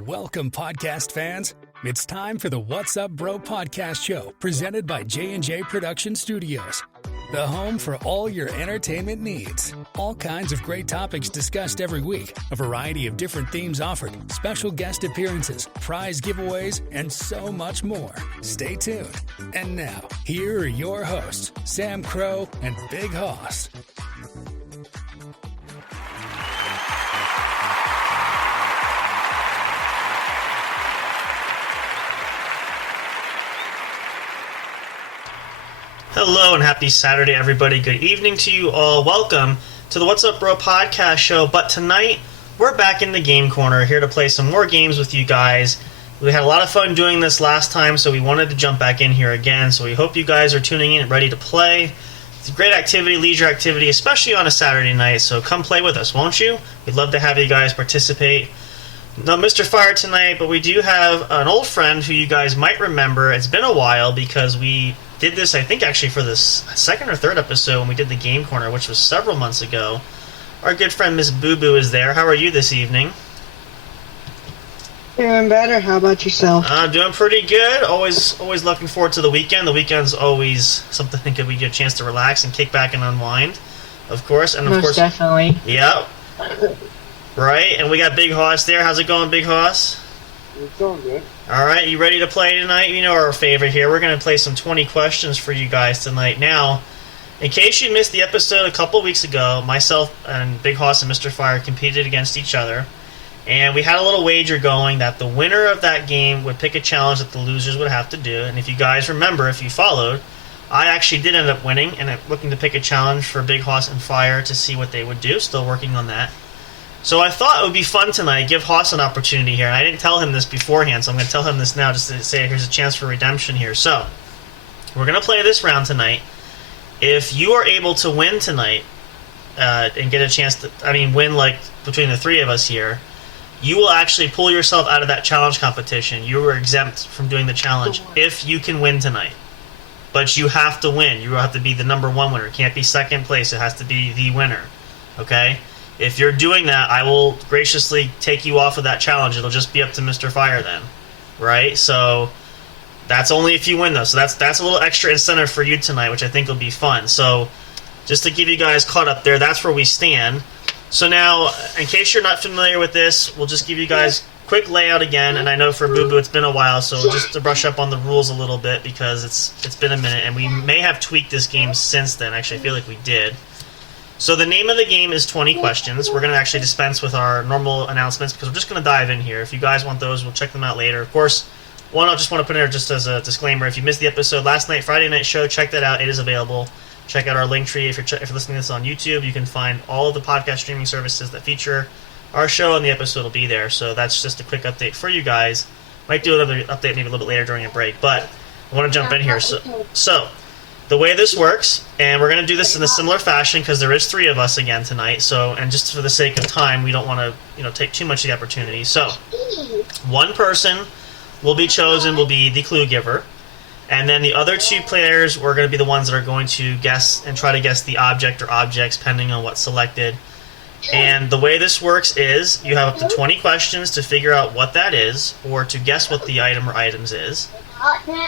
Welcome, podcast fans. It's time for the What's Up Bro podcast show, presented by J&J Production Studios, the home for all your entertainment needs. All kinds of great topics discussed every week, a variety of different themes offered, special guest appearances, prize giveaways, and so much more. Stay tuned. And now, here are your hosts, Sam Crow and Big Hoss. Hello and happy Saturday, everybody. Good evening to you all. Welcome to the What's Up Bro podcast show. But tonight, we're back in the game corner, here to play some more games with you guys. We had a lot of fun doing this last time, so we wanted to jump back in here again. So we hope you guys are tuning in and ready to play. It's a great activity, leisure activity, especially on a Saturday night. So come play with us, won't you? We'd love to have you guys participate. No Mr. Fire tonight, but we do have an old friend who you guys might remember. It's been a while because we did this, I think, actually for this second or third episode when we did the Game Corner, which was several months ago. Our good friend Miss Boo Boo is there. How are you this evening? Doing better. How about yourself? I'm doing pretty good. Always looking forward to the weekend. The weekend's always something that we get a chance to relax and kick back and unwind, of course. And of Most course, definitely. Yep. Right, and we got Big Hoss there. How's it going, Big Hoss? It's going good. All right, you ready to play tonight? You know our favorite here. We're going to play some 20 questions for you guys tonight. Now, in case you missed the episode a couple weeks ago, myself and Big Hoss and Mr. Fire competed against each other, and we had a little wager going that the winner of that game would pick a challenge that the losers would have to do. And if you guys remember, if you followed, I actually did end up winning, and I'm looking to pick a challenge for Big Hoss and Fire to see what they would do. Still working on that. So I thought it would be fun tonight, give Hoss an opportunity here, and I didn't tell him this beforehand, so I'm going to tell him this now just to say here's a chance for redemption here. So, we're going to play this round tonight. If you are able to win tonight, and get a chance to, win like between the three of us here, you will actually pull yourself out of that challenge competition. You are exempt from doing the challenge if you can win tonight. But you have to win. You have to be the number one winner. It can't be second place. It has to be the winner. Okay? If you're doing that, I will graciously take you off of that challenge. It'll just be up to Mr. Fire then, right? So that's only if you win, though. So that's a little extra incentive for you tonight, which I think will be fun. So just to give you guys caught up there, that's where we stand. So now, in case you're not familiar with this, we'll just give you guys quick layout again. And I know for Boo Boo it's been a while, so just to brush up on the rules a little bit because it's been a minute, and we may have tweaked this game since then. Actually, I feel like we did. So the name of the game is 20 questions. We're going to actually dispense with our normal announcements because we're just going to dive in here. If you guys want those, we'll check them out later. Of course, one I just want to put in there just as a disclaimer. If you missed the episode last night, Friday night show, check that out. It is available. Check out our link tree. If you're listening to this on YouTube, you can find all of the podcast streaming services that feature our show, and the episode will be there. So that's just a quick update for you guys. Might do another update maybe a little bit later during a break, but I want to jump in here. So the way this works, and we're going to do this in a similar fashion because there is three of us again tonight. So, and just for the sake of time, we don't want to, take too much of the opportunity. So, one person will be chosen, will be the clue giver, and then the other two players were going to be the ones that are going to guess and try to guess the object or objects, depending on what's selected. And the way this works is you have up to 20 questions to figure out what that is, or to guess what the item or items is.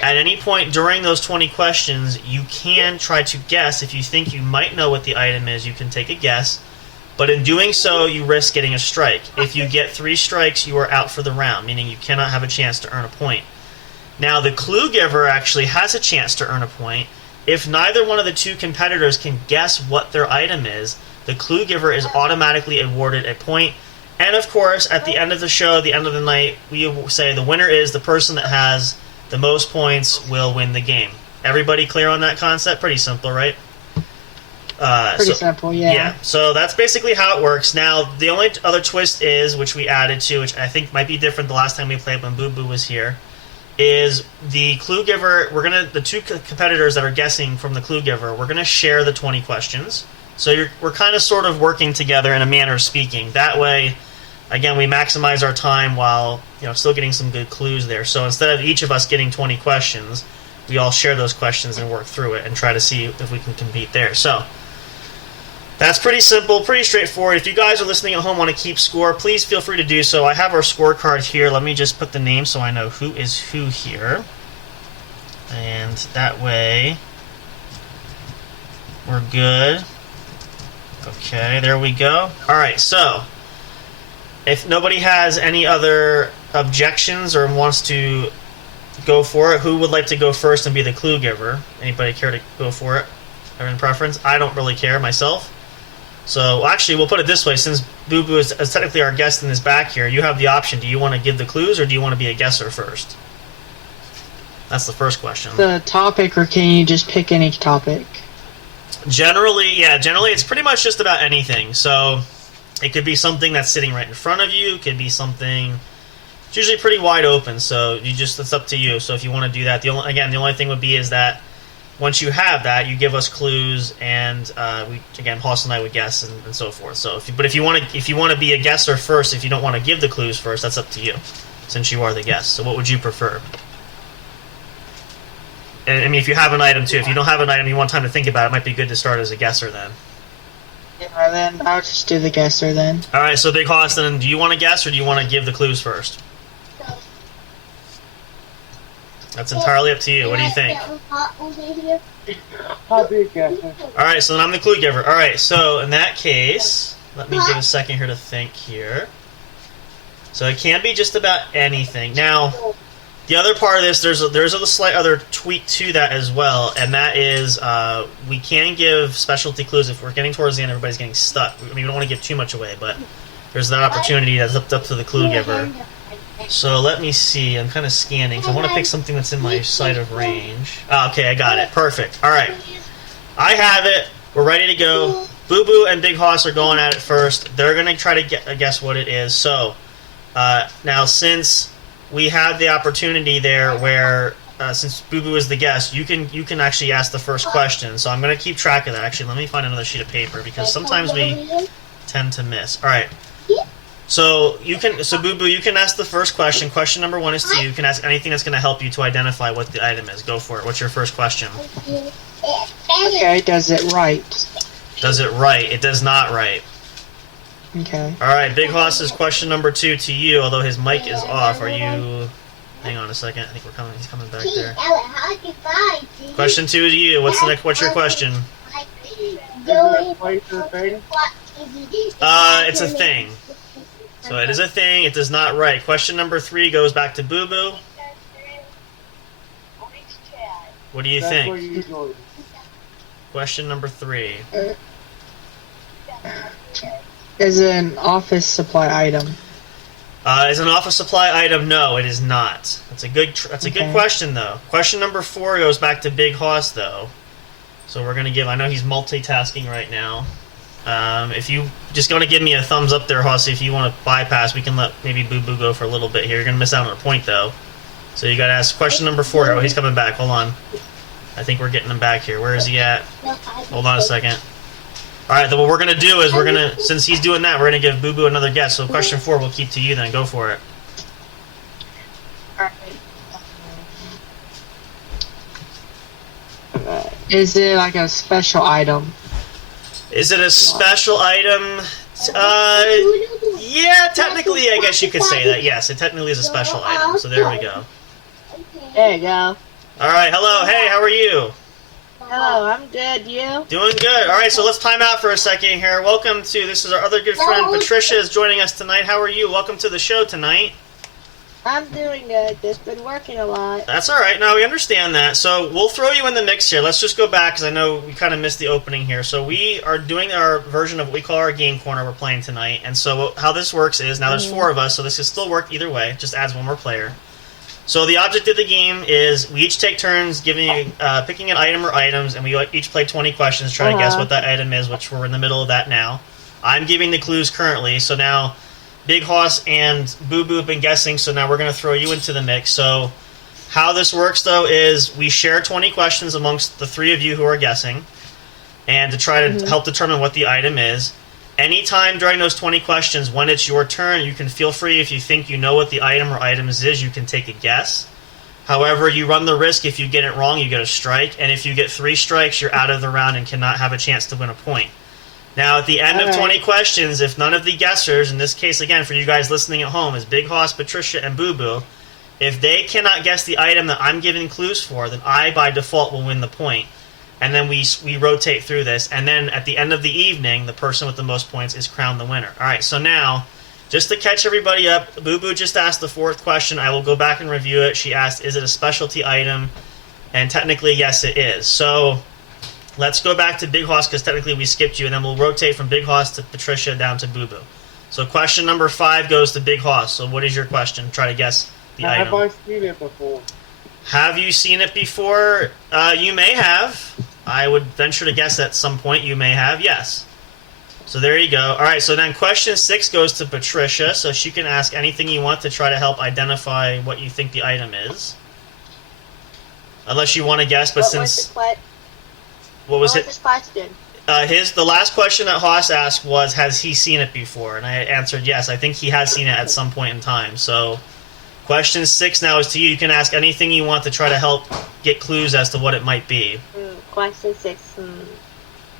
At any point during those 20 questions, you can try to guess. If you think you might know what the item is, you can take a guess. But in doing so, you risk getting a strike. If you get 3 strikes, you are out for the round, meaning you cannot have a chance to earn a point. Now, the clue giver actually has a chance to earn a point. If neither one of the two competitors can guess what their item is, the clue giver is automatically awarded a point. And of course, at the end of the show, the end of the night, we will say the winner is the person that has the most points will win the game. Everybody clear on that concept? Pretty simple, right? Pretty simple, yeah. Yeah, so that's basically how it works. Now, the only other twist is, which we added to, which I think might be different the last time we played when Boo Boo was here, is the clue giver. The two competitors that are guessing from the clue giver, we're going to share the 20 questions. So we're kind of sort of working together in a manner of speaking. That way, again, we maximize our time while still getting some good clues there. So instead of each of us getting 20 questions, we all share those questions and work through it and try to see if we can compete there. So That's pretty simple, pretty straightforward. If you guys are listening at home want to keep score, please feel free to do so. I have our scorecard here. Let me just put the name so I know who is who here. And that way, we're good. Okay, there we go. All right, so if nobody has any other objections or wants to go for it, who would like to go first and be the clue giver? Anybody care to go for it? Have any preference? I don't really care myself. So, actually, we'll put it this way. Since Boo Boo is technically our guest in this back here, you have the option. Do you want to give the clues, or do you want to be a guesser first? That's the first question. The topic, or can you just pick any topic? Generally it's pretty much just about anything. So, it could be something that's sitting right in front of you. It could be something... It's usually pretty wide open, so it's up to you. So, if you want to do that, the only thing would be is that once you have that, you give us clues, and Hoss and I would guess and so forth. So, if you want to be a guesser first, if you don't want to give the clues first, that's up to you, since you are the guest. So, what would you prefer? And I mean, if you have an item too, if you don't have an item, you want time to think about it. It might be good to start as a guesser then. Yeah, then I'll just do the guesser then. All right. So, Big Hoss, then, do you want to guess or do you want to give the clues first? That's entirely up to you. What do you think? I'll be a guesser. Alright, so then I'm the clue giver. Alright, so in that case, let me give a second here to think here. So it can be just about anything. Now, the other part of this, there's a slight other tweak to that as well, and that is we can give specialty clues if we're getting towards the end, everybody's getting stuck. I mean, we don't want to give too much away, but there's that opportunity that's up to the clue giver. So let me see. I'm kind of scanning. So I want to pick something that's in my sight of range. Okay, I got it. Perfect. All right. I have it. We're ready to go. Boo Boo and Big Hoss are going at it first. They're going to try to guess what it is. So now, since we have the opportunity there where, since Boo Boo is the guest, you can actually ask the first question. So I'm going to keep track of that. Actually, let me find another sheet of paper because sometimes we tend to miss. All right. So Boo Boo, you can ask the first question. Question number 1 is to you. You can ask anything that's going to help you to identify what the item is. Go for it. What's your first question? Okay, does it right? Does it right? It does not right. Okay. All right, Big Hoss's question number 2 to you. Although his mic is off, are you? Hang on a second. I think he's coming back there. Question 2 to you. What's your question? It's a thing. So it is a thing. It does not write. Question number 3 goes back to Boo Boo. What do you think? Question number 3. Is it an office supply item? Is an office supply item? No, it is not. That's a good question though. Question number 4 goes back to Big Hoss though. So we're gonna give. I know he's multitasking right now. If you just going to give me a thumbs up there, Hoss, if you want to bypass, we can let maybe Boo Boo go for a little bit here. You're going to miss out on a point, though. So you got to ask question number 4. Oh, he's coming back. Hold on. I think we're getting him back here. Where is he at? Hold on a second. All right, then what we're going to do is since he's doing that, we're going to give Boo Boo another guess. So question 4 we'll keep to you then. Go for it. Is it like a special item? Is it a special item? Yeah, technically, I guess you could say that. Yes, it technically is a special item. So there we go. There you go. All right, hello. Hey, how are you? Hello, I'm good. You? Doing good. All right, so let's time out for a second here. Welcome to, this is our other good friend, Patricia, is joining us tonight. How are you? Welcome to the show tonight. I'm doing good. Just been working a lot. That's all right. No, we understand that. So we'll throw you in the mix here. Let's just go back because I know we kind of missed the opening here. So we are doing our version of what we call our game corner we're playing tonight. And so how this works is, now there's 4 of us, so this can still work either way. Just adds one more player. So the object of the game is we each take turns picking an item or items, and we each play 20 questions trying to guess what that item is, which we're in the middle of that now. I'm giving the clues currently, so now Big Hoss and Boo Boo have been guessing, so now we're going to throw you into the mix. So how this works, though, is we share 20 questions amongst the 3 of you who are guessing, and to try to help determine what the item is. Anytime during those 20 questions, when it's your turn, you can feel free, if you think you know what the item or items is, you can take a guess. However, you run the risk, if you get it wrong, you get a strike, and if you get 3 strikes, you're out of the round and cannot have a chance to win a point. Now, at the end of All right. 20 questions, if none of the guessers, in this case, again, for you guys listening at home, is Big Hoss, Patricia, and Boo Boo, if they cannot guess the item that I'm giving clues for, then I, by default, will win the point. And then we rotate through this. And then at the end of the evening, the person with the most points is crowned the winner. All right, so now, just to catch everybody up, Boo Boo just asked the fourth question. I will go back and review it. She asked, is it a specialty item? And technically, yes, it is. So let's go back to Big Hoss, because technically we skipped you, and then we'll rotate from Big Hoss to Patricia down to Boo Boo. So question number 5 goes to Big Hoss. So what is your question? Try to guess the item. Have I seen it before? Have you seen it before? You may have. I would venture to guess at some point you may have, yes. So there you go. All right, so then question 6 goes to Patricia, so she can ask anything you want to try to help identify what you think the item is. Unless you want to guess, but What since... What was his question? The last question that Hoss asked was, has he seen it before? And I answered yes. I think he has seen it at some point in time. So question 6 now is to you. You can ask anything you want to try to help get clues as to what it might be. Question 6.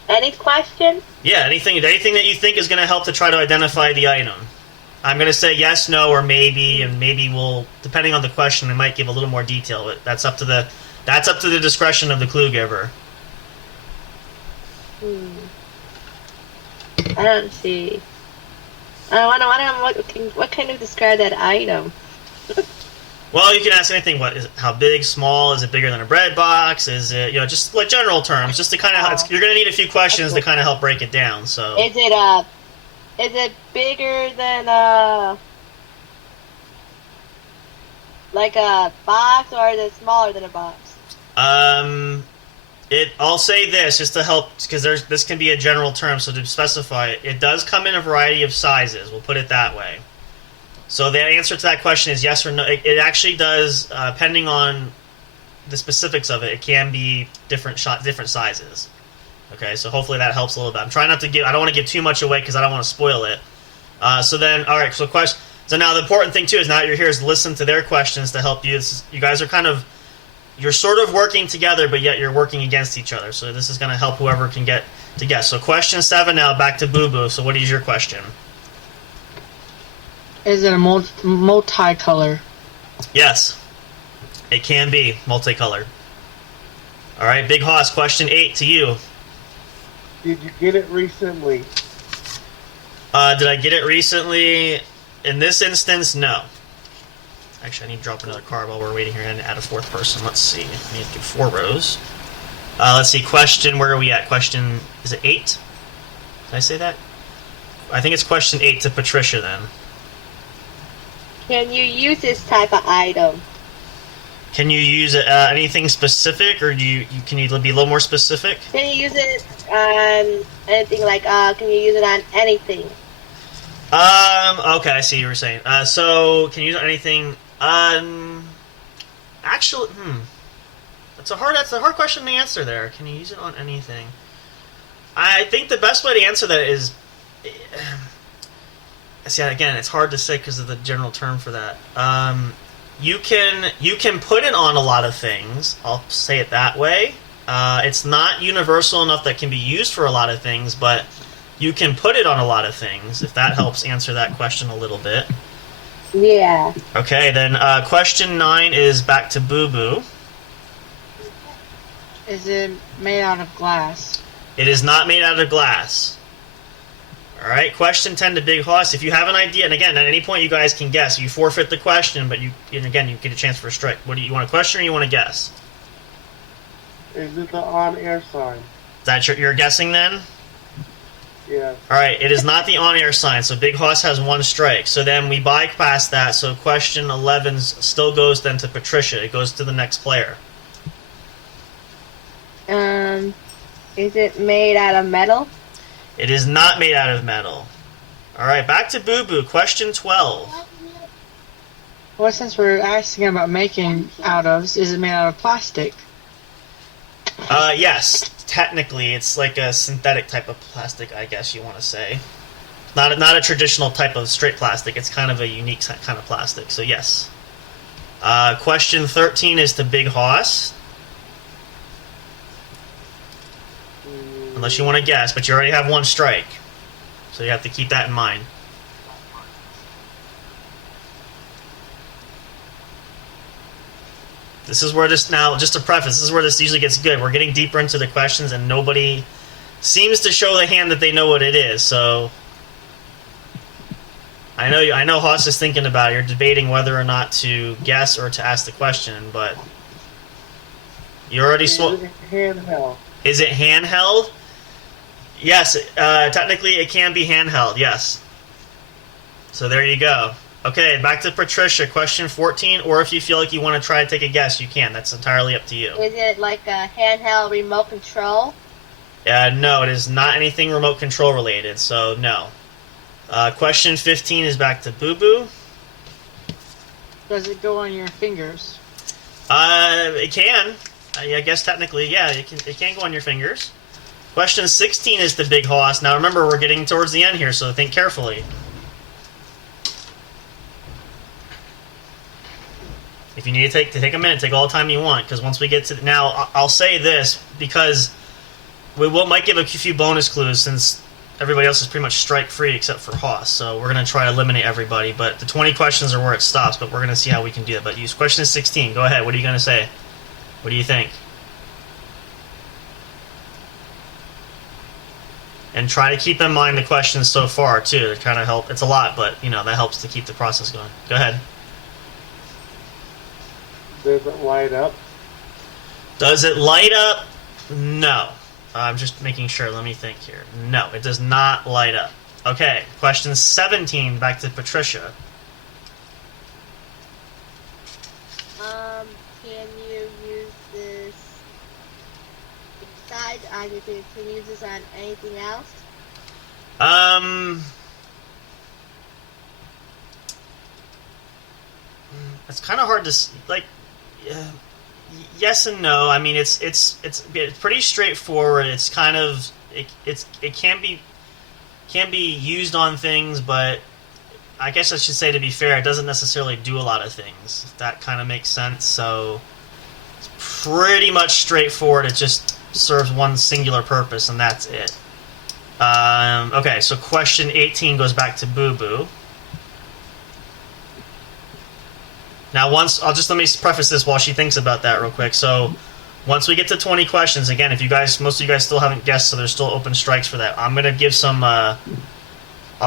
Any question? Yeah, anything that you think is going to help to try to identify the item. I'm going to say yes, no, or maybe, and maybe we'll, depending on the question, we might give a little more detail. But that's up to the discretion of the clue giver. I don't see. What can you describe that item? Well, you can ask anything. What is it? How big? Small? Is it bigger than a bread box? Is it, just like general terms, just to kind of. You're going to need a few questions to kind of help break it down. So. Is it bigger than like a box, or is it smaller than a box? I'll say this just to help, because this can be a general term. So to specify it, it does come in a variety of sizes. We'll put it that way. So the answer to that question is yes or no. It actually does, depending on the specifics of it. It can be different sizes. Okay, so hopefully that helps a little bit. I'm trying not to give. I don't want to give too much away because I don't want to spoil it. So then, all right. So So now the important thing too is now that you're here is listen to their questions to help you. You guys are you're sort of working together, but yet you're working against each other. So this is going to help whoever can get to guess. So question 7 now, back to Boo Boo. So what is your question? Is it a multicolor? Yes, it can be multicolored. All right, Big Hoss, question 8 to you. Did you get it recently? Did I get it recently? In this instance, no. Actually, I need to drop another card while we're waiting here and add a fourth person. Let's see. I need to do 4 rows. Let's see. Question, where are we at? Question, is it 8? Did I say that? I think it's question 8 to Patricia then. Can you use this type of item? Can you use anything specific, or can you be a little more specific? Can you use it on anything like, can you use it on anything? Okay, I see what you were saying. So, can you use anything? Actually, that's a hard question to answer there. Can you use it on anything? I think the best way to answer that is, see, again, it's hard to say because of the general term for that. You can put it on a lot of things. I'll say it that way. It's not universal enough that it can be used for a lot of things, but you can put it on a lot of things, if that helps answer that question a little bit. Yeah. Okay, then question 9 is back to Boo Boo. Is it made out of glass? It is not made out of glass. All right, question 10 to Big Hoss. If you have an idea, and again, at any point you guys can guess. You forfeit the question, but you get a chance for a strike. What do you want, a question or you want to guess? Is it the on-air sign? Is that you're guessing then? Yeah. All right, it is not the on-air sign, so Big Hoss has 1 strike. So then we bypass that, so question 11 still goes then to Patricia. It goes to the next player. Is it made out of metal? It is not made out of metal. All right, back to Boo Boo. Question 12. Well, since we're asking about making out of, is it made out of plastic? Yes, technically, it's like a synthetic type of plastic, I guess you want to say. Not a traditional type of straight plastic. It's kind of a unique kind of plastic. So yes. Question 13 is to Big Hoss. unless you want to guess, but you already have one strike. So you have to keep that in mind. This is where this, now, just to preface, this is where this usually gets good. We're getting deeper into the questions, and nobody seems to show the hand that they know what it is, so... I know Haas is thinking about it. You're debating whether or not to guess or to ask the question, but... You already Handheld. Is it handheld? Yes, technically it can be handheld, yes. So there you go. Okay, back to Patricia, question 14, or if you feel like you want to try to take a guess, you can. That's entirely up to you. Is it like a handheld remote control? No, it is not anything remote control related, so no. Question 15 is back to Boo Boo. Does it go on your fingers? It can. I guess technically, yeah, it can go on your fingers. Question 16 is the Big Hoss. Now remember, we're getting towards the end here, so think carefully. If you need to take a minute, take all the time you want, because once we get to... Now, I'll say this, because might give a few bonus clues, since everybody else is pretty much strike-free except for Hoss, so we're going to try to eliminate everybody, but the 20 questions are where it stops, but we're going to see how we can do that. But use question 16. Go ahead. What are you going to say? What do you think? And try to keep in mind the questions so far, too, to kind of help. It's a lot, but, that helps to keep the process going. Go ahead. Does it light up? Does it light up? No. I'm just making sure. Let me think here. No, it does not light up. Okay, question 17, back to Patricia. Can you use this inside? Can you use this on anything else? It's kind of hard to yes and no. I mean, it's pretty straightforward. It's kind of it can be used on things, but I guess I should say, to be fair, it doesn't necessarily do a lot of things. If that kind of makes sense. So it's pretty much straightforward. It just serves one singular purpose, and that's it. Okay, so question 18 goes back to Boo Boo. Now, let me preface this while she thinks about that real quick. So, once we get to 20 questions, again, most of you guys still haven't guessed, so there's still open strikes for that. I'm gonna give some. I'll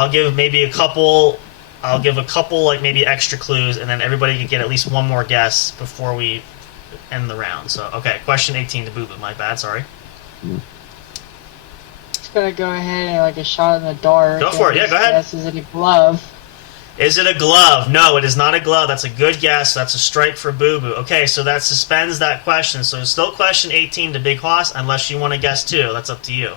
give a couple, like maybe extra clues, and then everybody can get at least one more guess before we end the round. So, okay, question 18 to Boo Boo. My bad, sorry. Just gonna go ahead and like a shot in the dark. Go for it. Yeah, go ahead. Is it a glove? Is it a glove? No, it is not a glove. That's a good guess. That's a strike for Boo Boo. Okay, so that suspends that question. So it's still question 18 to Big Hoss, unless you want to guess too. That's up to you.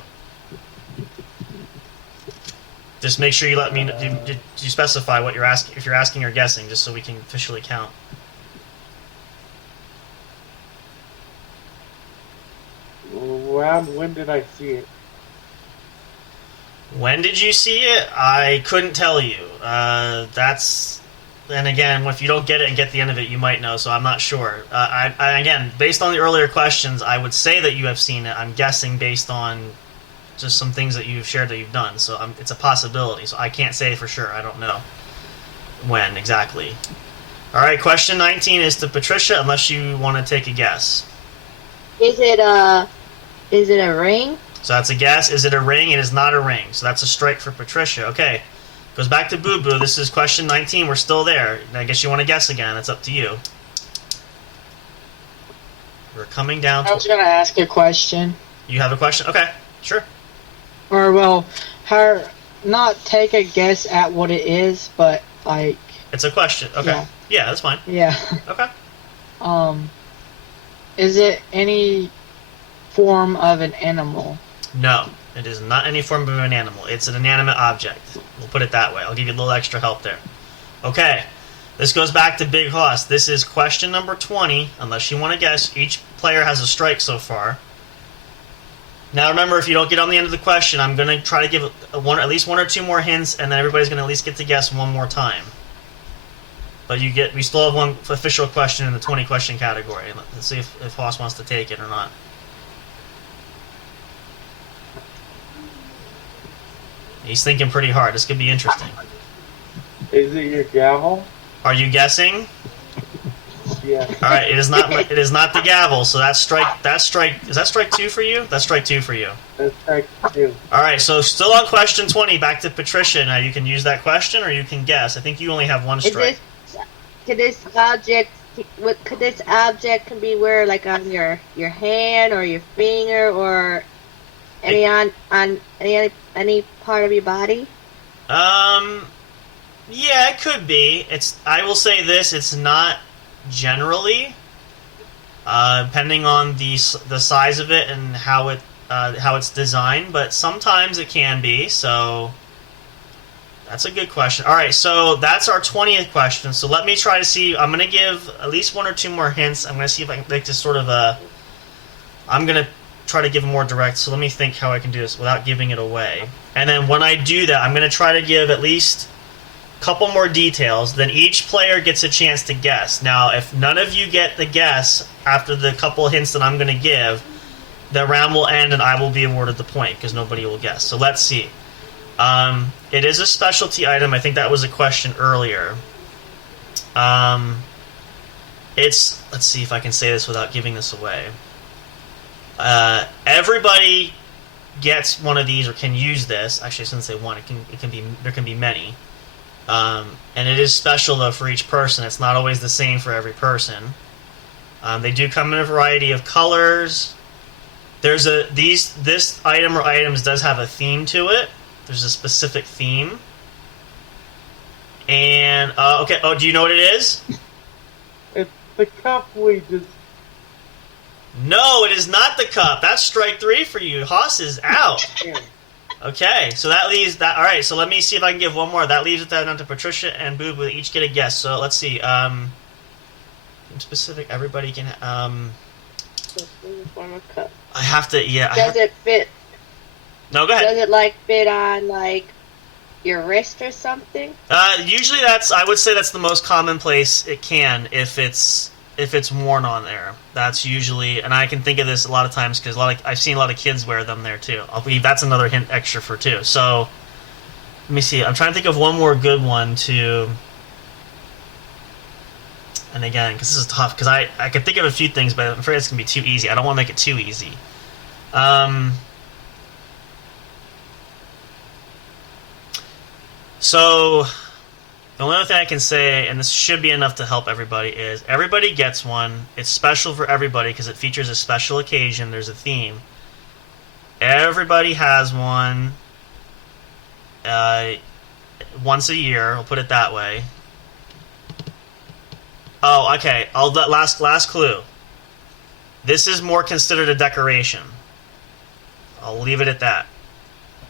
Just make sure you let me know. You specify what you're asking, if you're asking or guessing, just so we can officially count. When did I see it? When did you see it? I couldn't tell you. And again, if you don't get it and get the end of it, you might know, so I'm not sure. Again, based on the earlier questions, I would say that you have seen it. I'm guessing based on just some things that you've shared that you've done, so it's a possibility. So I can't say for sure. I don't know when exactly. All right, question 19 is to Patricia, unless you want to take a guess. Is it a ring? So that's a guess. Is it a ring? It is not a ring. So that's a strike for Patricia. Okay. Goes back to Boo Boo. This is question 19. We're still there. I guess you want to guess again. It's up to you. We're coming down to... I was going to ask a question. You have a question? Okay. Sure. Or, well, not take a guess at what it is, but, like... It's a question. Okay. Yeah, that's fine. Yeah. Okay. Is it any form of an animal? No, it is not any form of an animal. It's an inanimate object. We'll put it that way. I'll give you a little extra help there. Okay, this goes back to Big Hoss. This is question number 20. Unless you want to guess, each player has a strike so far. Now remember, if you don't get on the end of the question, I'm going to try to give at least one or two more hints, and then everybody's going to at least get to guess one more time. But we still have one official question in the 20 question category. Let's see if Hoss wants to take it or not. He's thinking pretty hard. This could be interesting. Is it your gavel? Are you guessing? Yeah. All right, it is not. It is not the gavel. So that's strike. That's strike. Is that strike 2 for you? That's strike 2 for you. That's strike 2. All right. So still on question 20. Back to Patricia. Now you can use that question or you can guess. I think you only have one strike. Could this object can be where like on your hand or your finger or any on any part of your body? Yeah, it could be. I will say this. It's not generally. Depending on the size of it and how it's designed, but sometimes it can be. So that's a good question. All right, so that's our 20th question. So let me try to see. I'm going to give at least 1 or 2 more hints. I'm going to see if I can make this sort of I'm going to try to give more direct. So let me think how I can do this without giving it away. And then when I do that, I'm going to try to give at least a couple more details. Then each player gets a chance to guess. Now, if none of you get the guess after the couple of hints that I'm going to give, the round will end and I will be awarded the point because nobody will guess. So let's see. It is a specialty item. I think that was a question earlier. Let's see if I can say this without giving this away. Everybody gets one of these or can use this. Actually, I shouldn't say one. There can be many. And it is special though for each person. It's not always the same for every person. They do come in a variety of colors. This item or items does have a theme to it. There's a specific theme. And okay. Oh, do you know what it is? It's the cup we just. No, it is not the cup. That's strike 3 for you. Haas is out. Okay, so that leaves that. All right, so let me see if I can give one more. That leaves it down to Patricia and Boo Boo. Each get a guess. So let's see. Specific. Everybody can. Form cup. I have to. Yeah. Does it fit? No, go ahead. Does it fit on your wrist or something? Usually I would say that's the most commonplace it can if it's worn on there. That's usually, and I can think of this a lot of times because I've seen a lot of kids wear them there too. I'll believe that's another hint extra for 2. So let me see. I'm trying to think of one more good one too. And again, because this is tough, because I could think of a few things, but I'm afraid it's gonna be too easy. I don't want to make it too easy. So, the only other thing I can say, and this should be enough to help everybody, is everybody gets one. It's special for everybody because it features a special occasion. There's a theme. Everybody has one once a year. I'll put it that way. Oh, okay. Last clue. This is more considered a decoration. I'll leave it at that.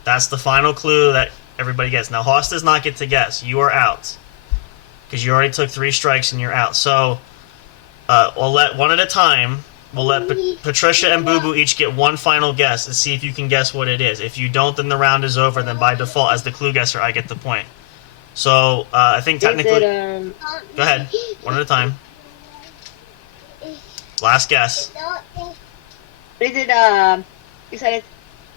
That's the final clue that everybody gets. Now, Haas does not get to guess. You are out. Because you already took 3 strikes and you're out. So, we'll let one at a time. We'll let Patricia and Boo Boo each get one final guess to see if you can guess what it is. If you don't, then the round is over. Then by default, as the clue guesser, I get the point. So, I think technically... Go ahead. One at a time. Last guess. Is it, you said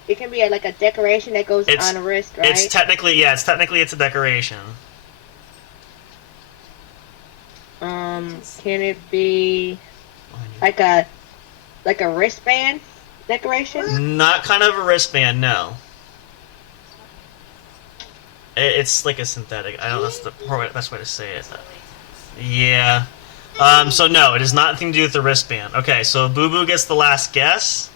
it can be like a decoration that goes on a wrist, right? It's technically a decoration. Can it be like a wristband decoration? Not kind of a wristband, no. It's like a synthetic. I don't know, that's the best way to say it. Yeah. So no, it has nothing to do with the wristband. Okay, so Boo Boo gets the last guess.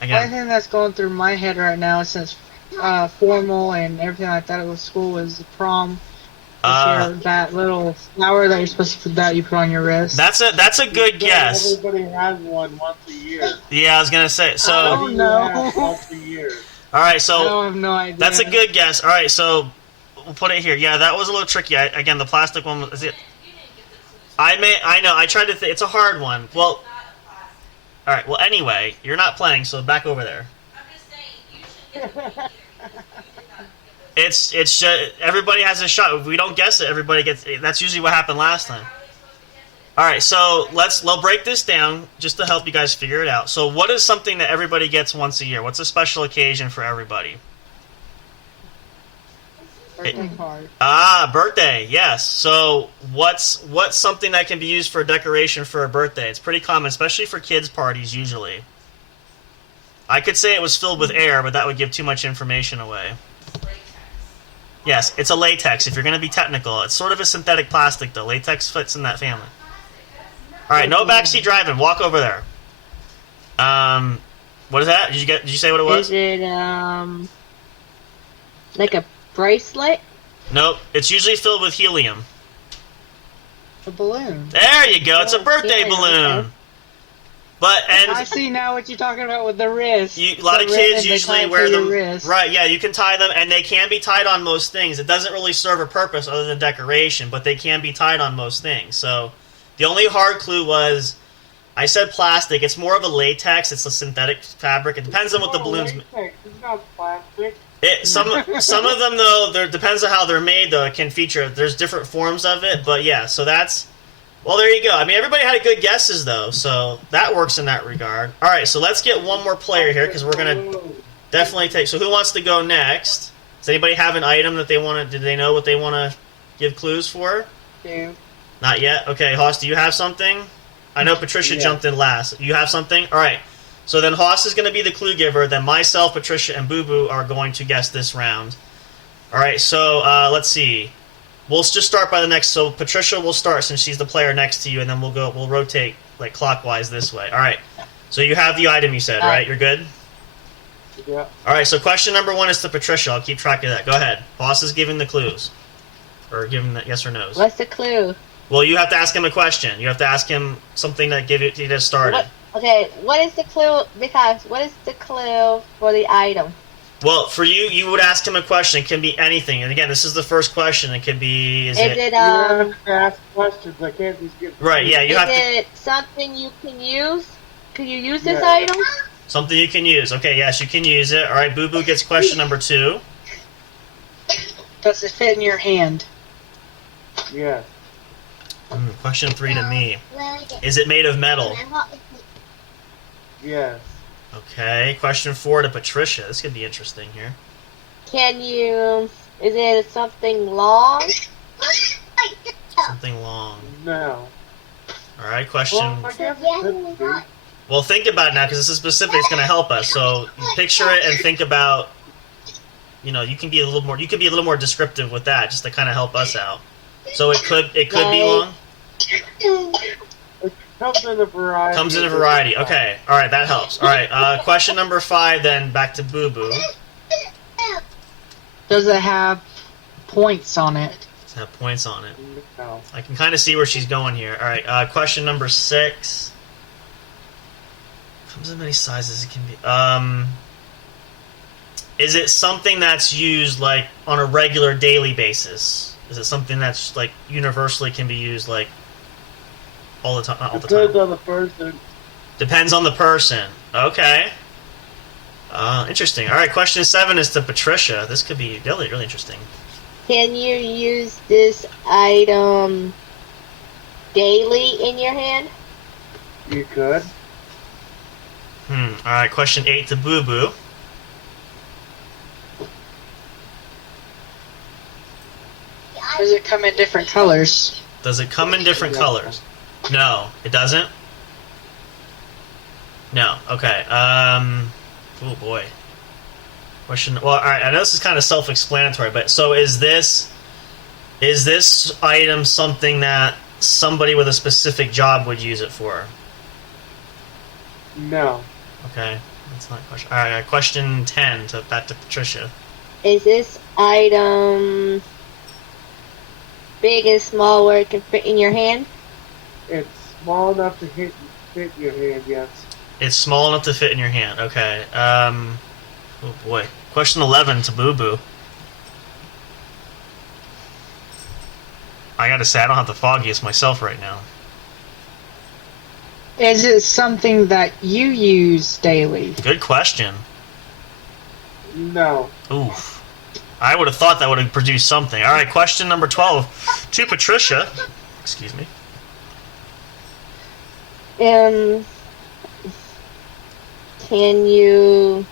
The only thing that's going through my head right now, since formal and everything like that at school, is the prom. That little flower that you're supposed to you put on your wrist. That's a good guess. Everybody has one once a year. Yeah, I was gonna say. So I don't know. Once a year. All right, so I have no idea. That's a good guess. All right, so we'll put it here. Yeah, that was a little tricky. Again, the plastic one was it. I know. I tried to. It's a hard one. Well. All right. Well, anyway, you're not playing, so back over there. I'm just saying, you should get It's everybody has a shot. If we don't guess it, everybody gets. That's usually what happened last time. All right, so let's break this down just to help you guys figure it out. So, what is something that everybody gets once a year? What's a special occasion for everybody? Birthday card. Ah, birthday. Yes. So, what's something that can be used for a decoration for a birthday? It's pretty common, especially for kids' parties. Usually, I could say it was filled with air, but that would give too much information away. Yes, it's a latex. If you're going to be technical, it's sort of a synthetic plastic, though. Latex fits in that family. All right, no backseat driving. Walk over there. What is that? Did you say what it was? Is it like a bracelet? Nope. It's usually filled with helium. A balloon. There you go. It's a birthday yeah, balloon. okay. I And see now what you're talking about with the wrist. a lot of The kids ribbon they usually tie wear to your them. wrist. Right? Yeah, you can tie them, and they can be tied on most things. It doesn't really serve a purpose other than decoration, but they can be tied on most things. So the only hard clue was I said plastic. It's more of a latex. It's a synthetic fabric. It depends on what the balloons. Latex, it's not plastic. Some of them though, there depends on how they're made though. It can feature. There's different forms of it, but yeah. So that's. Well, there you go. I mean, everybody had good guesses though, so that works in that regard. All right, so let's get one more player here because we're gonna definitely take. So who wants to go next? Does anybody have an item that they want to? Do they know what they want to give clues for? Dude. Not yet. Okay, Hoss, do you have something? I know Patricia Yeah. jumped in last. You have something? All right. So then Hoss is going to be the clue giver. Then myself, Patricia, and Boo Boo are going to guess this round. All right. So let's see. We'll just start by the next. So Patricia will start since she's the player next to you, and then we'll rotate like clockwise this way. All right. So you have the item you said, right? You're good. Yeah. All right. So question number 1 is to Patricia. I'll keep track of that. Go ahead. Hoss is giving the clues, or giving the yes or no's. What's the clue? Well, you have to ask him a question. You have to ask him something that get it started. What is the clue? Because what is the clue for the item? Well, for you, you would ask him a question. It can be anything. And again, this is the first question. It could be, Is it You have to ask questions. I can't just get. right? Yeah, you is have to it something you can use? Can you use this Yeah. item? something you can use. Okay, yes, you can use it. All right, Boo Boo gets question number 2. Does it fit in your hand? Yes. Question 3 to me. Is it made of metal? Yes. Okay. Question 4 to Patricia. This could be interesting here. Can you? Is it something long? Something long. No. All right. Question. Well, I guess it could be. Well, think about it now because this is specific. It's going to help us. So you picture it and think about. You know, you can be a little more. You could be a little more descriptive with that, just to kind of help us out. So it could be long. It comes in a variety. Comes in a variety. Okay. All right. That helps. All right. Question number 5. Then back to Boo Boo. Does it have points on it? Does it have points on it? No. I can kind of see where she's going here. All right. Question number 6. Comes in many sizes. It can be. Is it something that's used like on a regular daily basis? Is it something that's like universally can be used like all the time? All the Depends time. on the person. Depends on the person. Okay. Interesting. All right. Question 7 is to Patricia. This could be really, really interesting. Can you use this item daily in your hand? You could. All right. Question 8 to Boo Boo. Does it come in different colors? Does it come in different colors? No, it doesn't. No. Okay. Oh boy. Question. Well, all right. I know this is kind of self-explanatory, but so is this item something that somebody with a specific job would use it for? No. Okay. That's not a question. All right. Question 10 to back to Patricia. Is this item big and small where it can fit in your hand? It's small enough to fit your hand, yes. It's small enough to fit in your hand. Okay. Oh boy. Question 11 to Boo Boo. I gotta say, I don't have the foggiest myself right now. Is it something that you use daily? Good question. No. Oof. I would have thought that would have produced something. All right, question number 12 to Patricia. Excuse me. Um, can you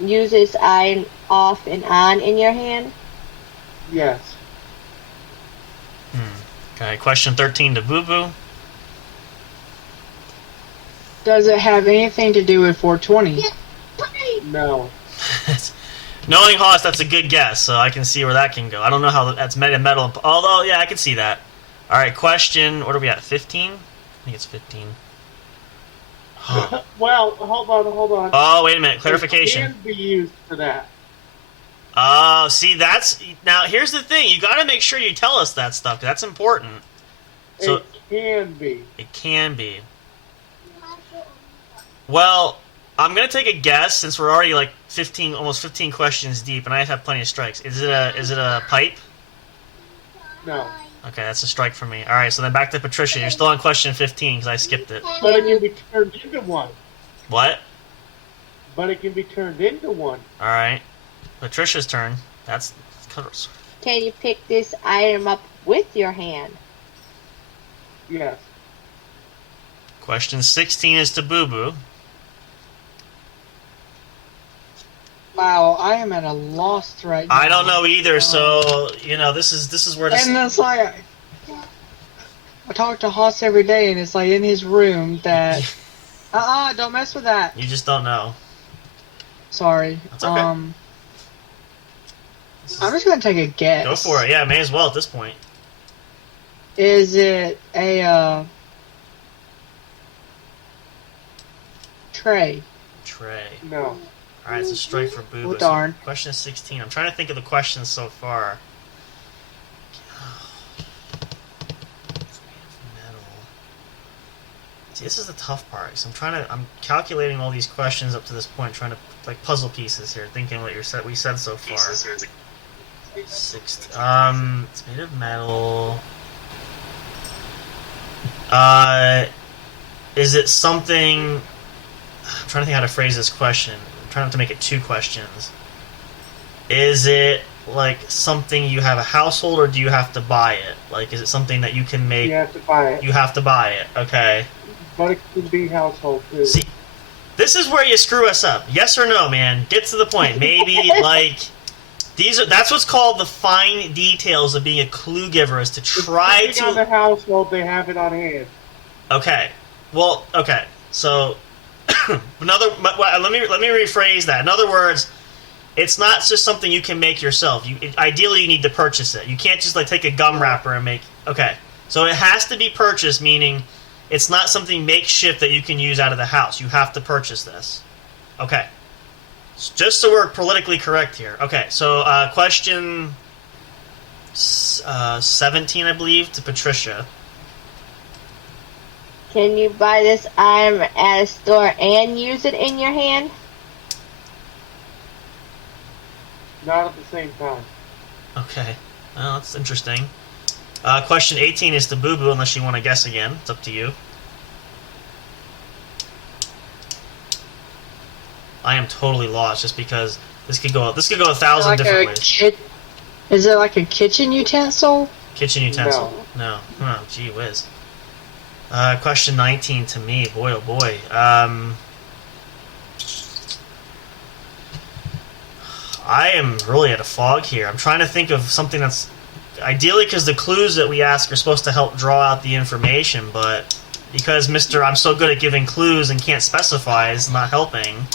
use this iron off and on in your hand? Yes. Okay, question 13 to Boo Boo. Does it have anything to do with 420? No. Knowing Haas, that's a good guess, so I can see where that can go. I don't know how that's metal. Although, yeah, I can see that. All right, question. What are we at? 15? I think it's 15. Well, hold on. Oh, wait a minute. It Clarification. can be used for that. Oh, see, that's now. Here's the thing: you got to make sure you tell us that stuff. 'Cause that's important. So It can be. it can be. Well, I'm gonna take a guess since we're already like 15, almost 15 questions deep, and I have plenty of strikes. Is it a pipe? No. Okay, that's a strike for me. All right, so then back to Patricia. You're still on question 15 because I skipped it. But it can be turned into one. What? But it can be turned into one. All right, Patricia's turn. That's Can you pick this item up with your hand? Yes. question 16 is to Boo Boo. Wow, I am at a loss right now. I don't know either, so you know this is where this. And it's like I talk to Haas every day, and it's like in his room that don't mess with that. You just don't know. Sorry. That's okay. I'm just gonna take a guess. Go for it. Yeah, may as well at this point. Is it a tray? Trey. No. All right, it's a strike for Boo Boo. Oh, darn. So question 16. I'm trying to think of the questions so far. Metal. See, this is the tough part. So I'm calculating all these questions up to this point, trying to like puzzle pieces here, thinking what we said so far. It's made of metal. Is it something? I'm trying to think how to phrase this question. I'm trying not to make it two questions. Is it like something you have a household, or do you have to buy it? Like, is it something that you can make? You have to buy it. You have to buy it. Okay. But it can be household too. See, this is where you screw us up. Yes or no, man? Get to the point. Maybe like that's what's called the fine details of being a clue giver, is to try Depending on the household, they have it on hand. Okay. Well, okay. So let me rephrase that. In other words, it's not just something you can make yourself. Ideally you need to purchase it. You can't just like take a gum wrapper and make. Okay. So it has to be purchased, meaning it's not something makeshift that you can use out of the house. You have to purchase this. Okay. Just so we're politically correct here. Okay, so question 17, I believe, to Patricia. Can you buy this item at a store and use it in your hand? Not at the same time. Okay, well, that's interesting. Question 18 is to Boo Boo, unless you want to guess again. It's up to you. I am totally lost just because this could go 1,000 different ways. Is it like a kitchen utensil? Kitchen utensil? No. Oh, gee whiz. Question 19 to me. Boy, oh boy. I am really at a fog here. I'm trying to think of something that's ideally, because the clues that we ask are supposed to help draw out the information, but because Mr. I'm so good at giving clues and can't specify is not helping.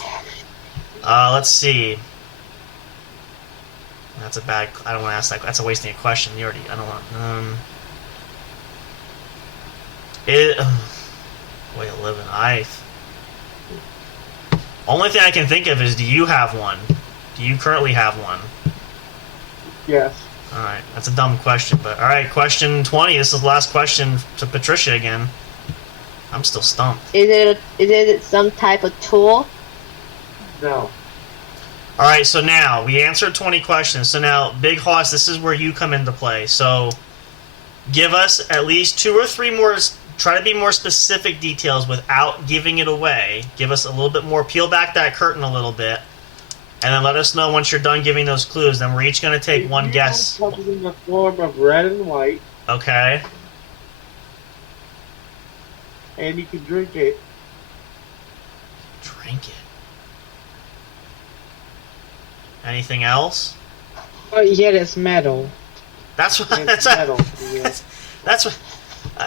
Let's see. That's a bad. I don't want to ask that. That's a wasting a question. You already. I don't want. Way of living. Only thing I can think of is, do you have one? Do you currently have one? Yes. All right. That's a dumb question, but all right. Question 20. This is the last question to Patricia again. I'm still stumped. Is it some type of tool? No. All right, so now we answered 20 questions. So now, Big Hoss, this is where you come into play. So give us at least 2 or 3 more. Try to be more specific details without giving it away. Give us a little bit more. Peel back that curtain a little bit, and then let us know once you're done giving those clues. Then we're each going to take one guess. Comes in the form of red and white. Okay. and you can drink it. Drink it. Anything else? But yet it's metal. That's what. It's metal. Yeah. That's what.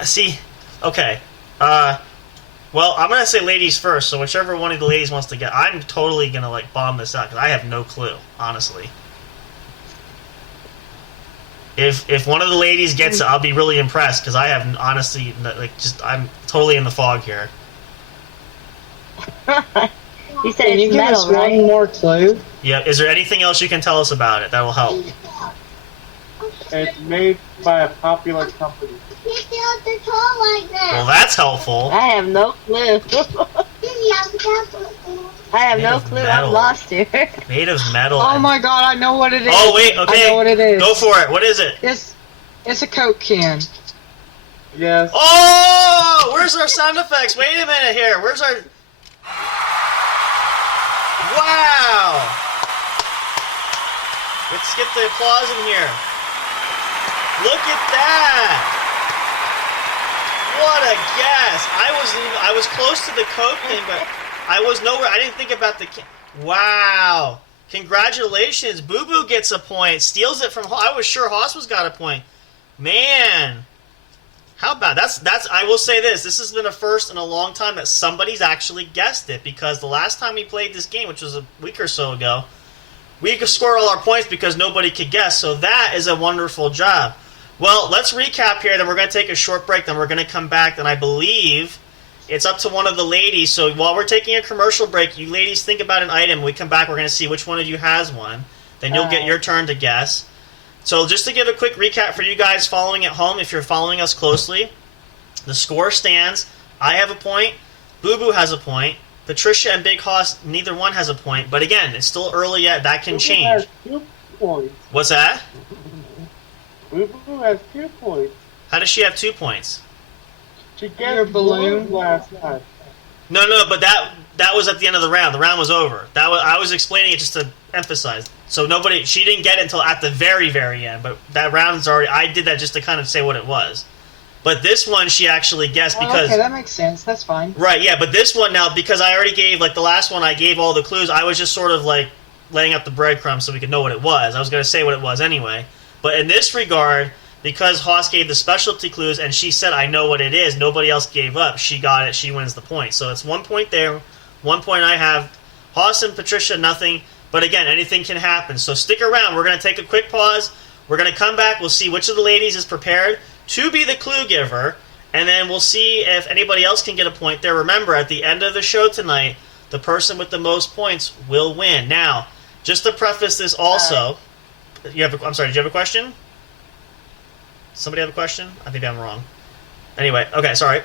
See. Okay. Well, I'm gonna say ladies first. So whichever one of the ladies wants to get, I'm totally gonna like bomb this out because I have no clue, honestly. If one of the ladies gets it, I'll be really impressed because I have honestly I'm totally in the fog here. You said Can you it's give us metal, right? one more clue? Yeah. Is there anything else you can tell us about it that will help? It's made by a popular company. Well, that's helpful. I have no clue. I have Made no of clue. metal. I'm lost here. Made of metal. Oh and- my god, I know what it is. Oh wait. Okay. I know what it is. Go for it. What is it? It's a Coke can. Yes. Oh! Where's our sound effects? Wait a minute here. Where's our... Wow! Let's get the applause in here. Look at that! What a guess! I was close to the Coke thing, but I was nowhere. I didn't think about the... Wow! Congratulations. Boo Boo gets a point. Steals it from... I was sure Hoss was got a point. Man... How about that's I will say this has been a first in a long time that somebody's actually guessed it, because the last time we played this game, which was a week or so ago, we could score all our points because nobody could guess, so that is a wonderful job. Well, let's recap here, then we're going to take a short break, then we're going to come back, and I believe it's up to one of the ladies, so while we're taking a commercial break, you ladies think about an item. When we come back, we're going to see which one of you has one, then you'll get your turn to guess. So just to give a quick recap for you guys following at home, if you're following us closely, the score stands. I have a point. Boo Boo has a point. Patricia and Big Hoss, neither one has a point. But again, it's still early yet. That can Boo Boo change. has 2 points. What's that? Boo Boo has 2 points. How does she have 2 points? She Your guessed balloon? balloon last time. No, but that was at the end of the round. The round was over. I was explaining it just to emphasize. So she didn't get it until at the very, very end. But that round's already. I did that just to kind of say what it was. But this one she actually guessed because. Okay, that makes sense. That's fine. Right, yeah, but this one now, because I already gave, like the last one, I gave all the clues. I was just sort of like laying up the breadcrumbs so we could know what it was. I was going to say what it was anyway. But in this regard, because Hoss gave the specialty clues and she said, I know what it is, nobody else gave up. She got it. She wins the point. So it's 1 point there. 1 point I have. Hoss and Patricia, nothing. But again, anything can happen. So stick around. We're going to take a quick pause. We're going to come back. We'll see which of the ladies is prepared to be the clue giver. And then we'll see if anybody else can get a point there. Remember, at the end of the show tonight, the person with the most points will win. Now, just to preface this also, I'm sorry, did you have a question? Somebody have a question? I think I'm wrong. Anyway, okay, sorry.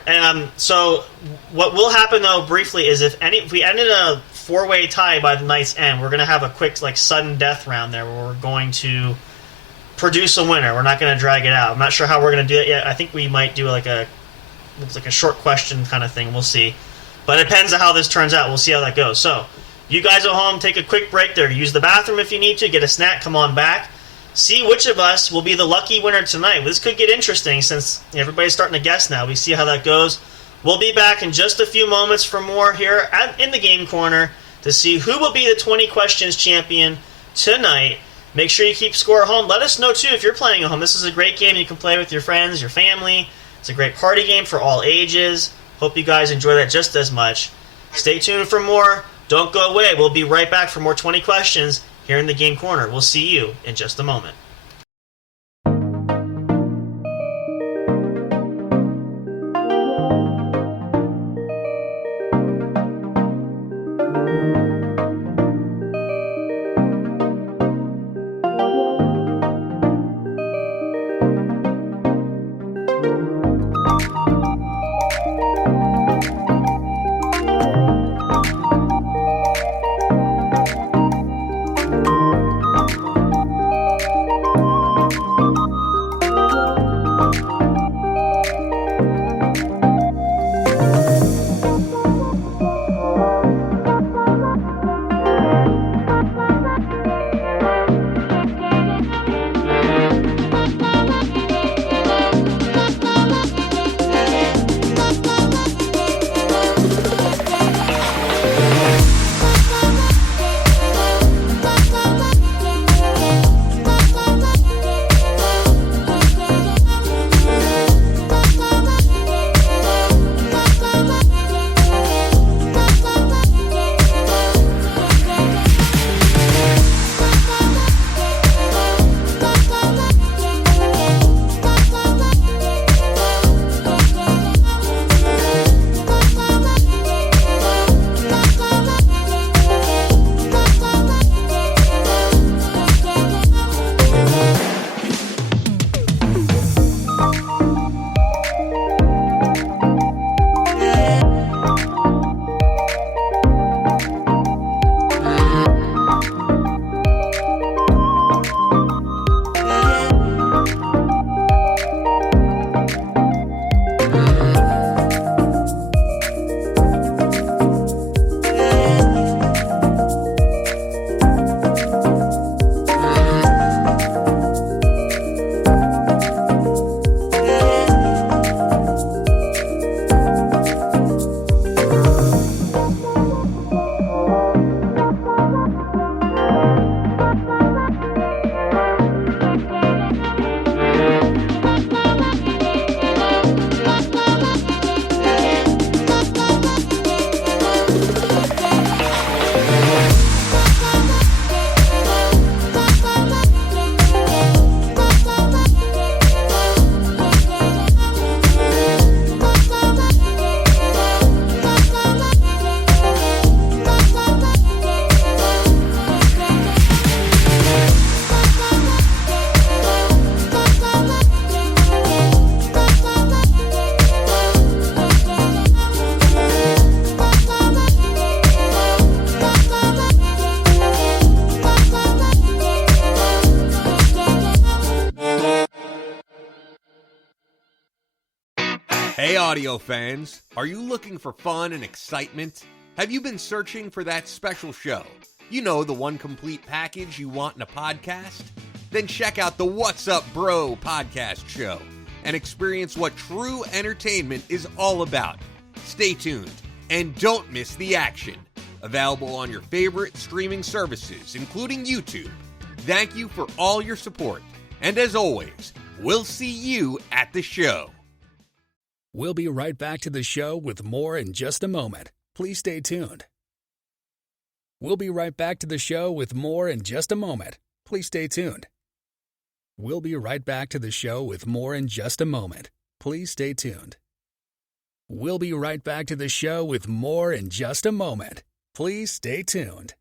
So what will happen though, briefly, is if we ended a 4-way tie by the night's end, we're gonna have a quick, like, sudden death round there where we're going to produce a winner. We're not gonna drag it out. I'm not sure how we're gonna do it yet. I think we might do like a short question kind of thing. We'll see. But it depends on how this turns out. We'll see how that goes. So, you guys at home, take a quick break there. Use the bathroom if you need to. Get a snack. Come on back. See which of us will be the lucky winner tonight. This could get interesting since everybody's starting to guess now. We see how that goes. We'll be back in just a few moments for more here in the Game Corner to see who will be the 20 Questions champion tonight. Make sure you keep score at home. Let us know, too, if you're playing at home. This is a great game you can play with your friends, your family. It's a great party game for all ages. Hope you guys enjoy that just as much. Stay tuned for more. Don't go away. We'll be right back for more 20 Questions here in the Game Corner. We'll see you in just a moment. Hey, audio fans, are you looking for fun and excitement? Have you been searching for that special show? You know, the one complete package you want in a podcast? Then check out the What's Up Bro podcast show and experience what true entertainment is all about. Stay tuned and don't miss the action. Available on your favorite streaming services, including YouTube. Thank you for all your support. And as always, we'll see you at the show. We'll be right back to the show with more in just a moment. Please stay tuned. We'll be right back to the show with more in just a moment. Please stay tuned. We'll be right back to the show with more in just a moment. Please stay tuned. We'll be right back to the show with more in just a moment. Please stay tuned.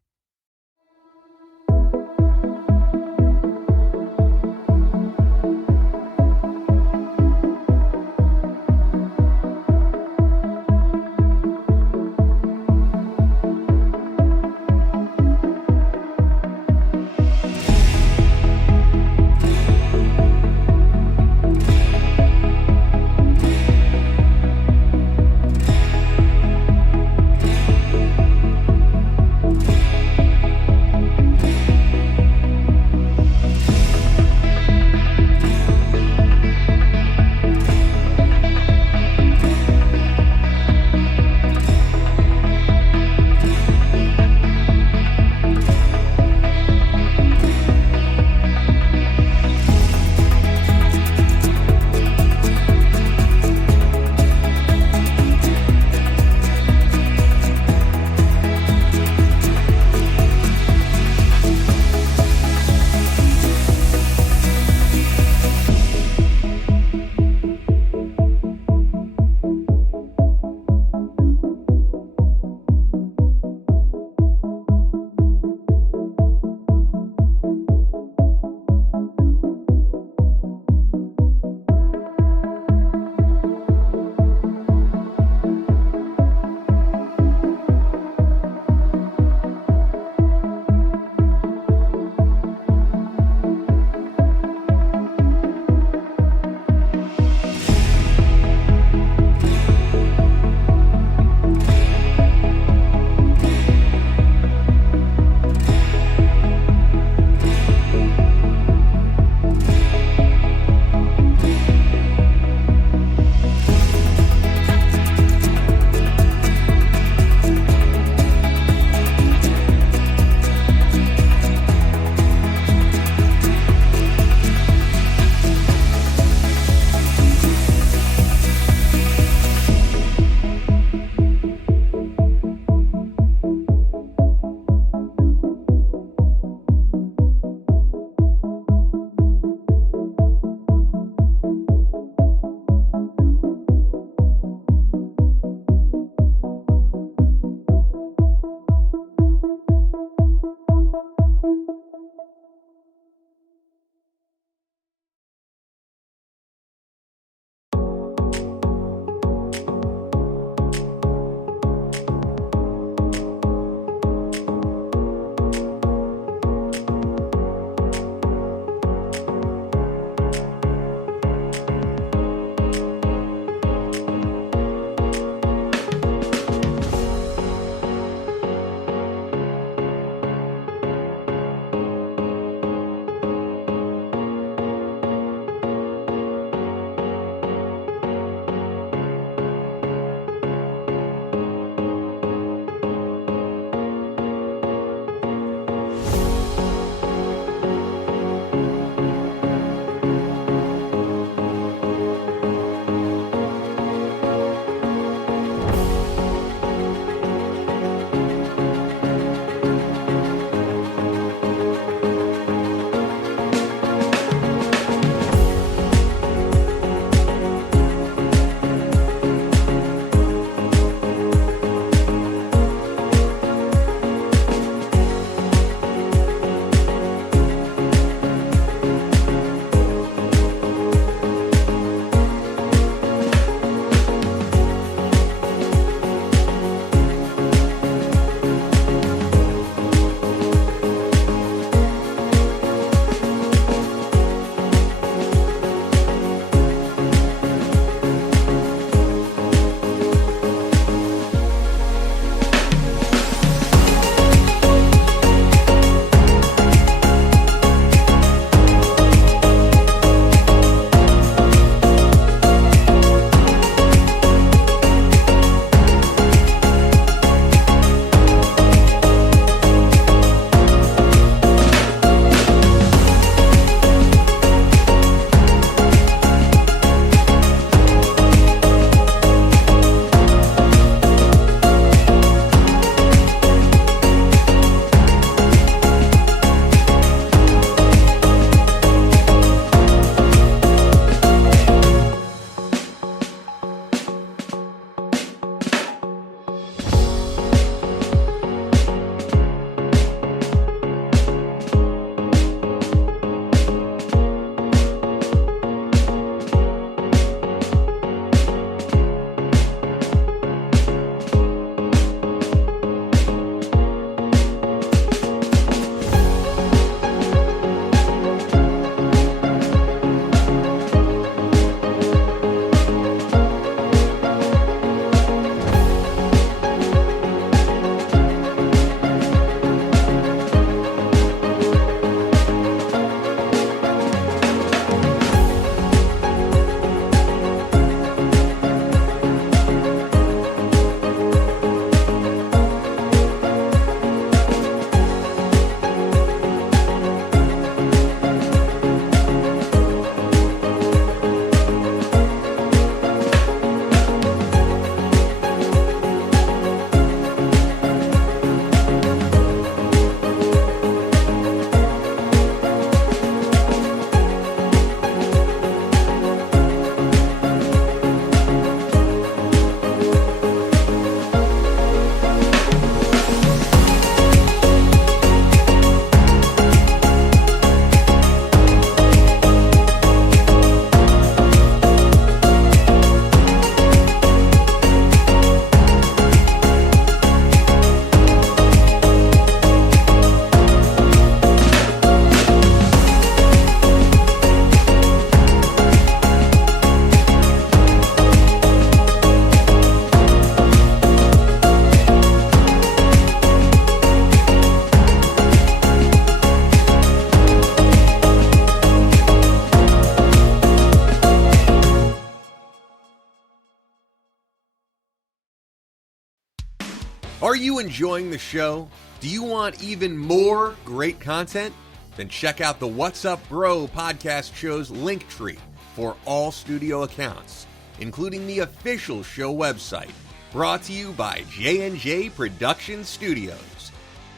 Are you enjoying the show? Do you want even more great content? Then check out the What's Up Bro podcast show's link tree for all studio accounts, including the official show website, brought to you by J&J Production Studios.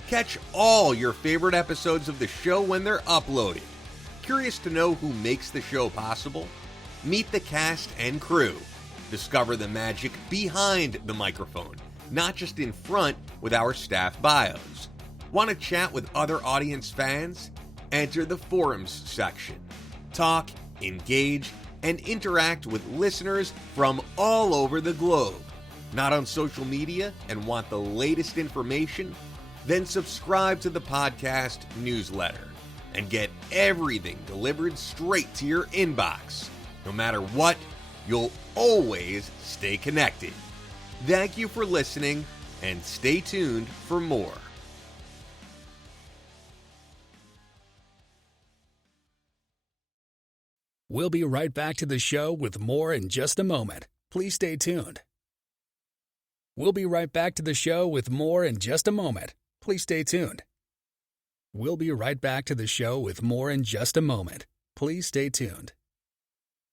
Catch all your favorite episodes of the show when they're uploaded. Curious to know who makes the show possible? Meet the cast and crew. Discover the magic behind the microphone, not just in front with our staff bios. Want to chat with other audience fans? Enter the forums section. Talk, engage, and interact with listeners from all over the globe. Not on social media and want the latest information? Then subscribe to the podcast newsletter and get everything delivered straight to your inbox. No matter what, you'll always stay connected. Thank you for listening, and stay tuned for more. We'll be right back to the show with more in just a moment. Please stay tuned. We'll be right back to the show with more in just a moment. Please stay tuned. We'll be right back to the show with more in just a moment. Please stay tuned.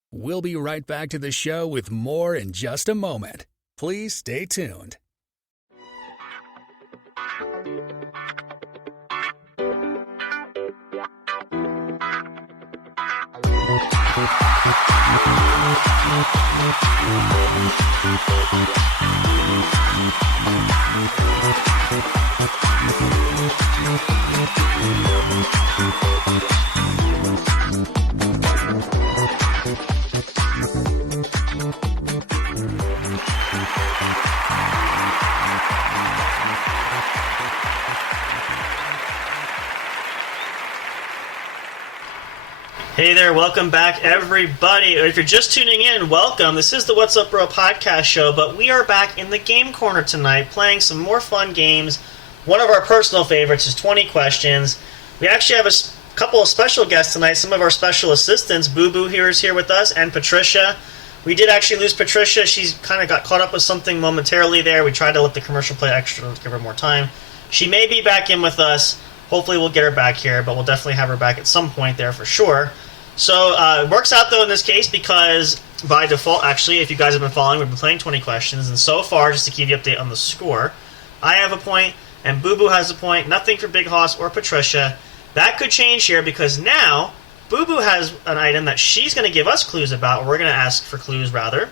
We'll be right back to the show with more in just a moment. Please stay tuned. Hey there, welcome back everybody. If you're just tuning in, welcome. This is the What's Up Bro podcast show, but we are back in the game corner tonight playing some more fun games. One of our personal favorites is 20 Questions. We actually have a couple of special guests tonight. Some of our special assistants, Boo Boo here is here with us, and Patricia. We did actually lose Patricia. She's kind of got caught up with something momentarily there. We tried to let the commercial play extra to give her more time. She may be back in with us. Hopefully we'll get her back here, but we'll definitely have her back at some point there for sure. So it works out, though, in this case because by default, actually, if you guys have been following, we've been playing 20 questions, and so far, just to keep you updated on the score, I have a point, and Boo Boo has a point, nothing for Big Hoss or Patricia. That could change here because now Boo Boo has an item that she's going to give us clues about, or we're going to ask for clues, rather.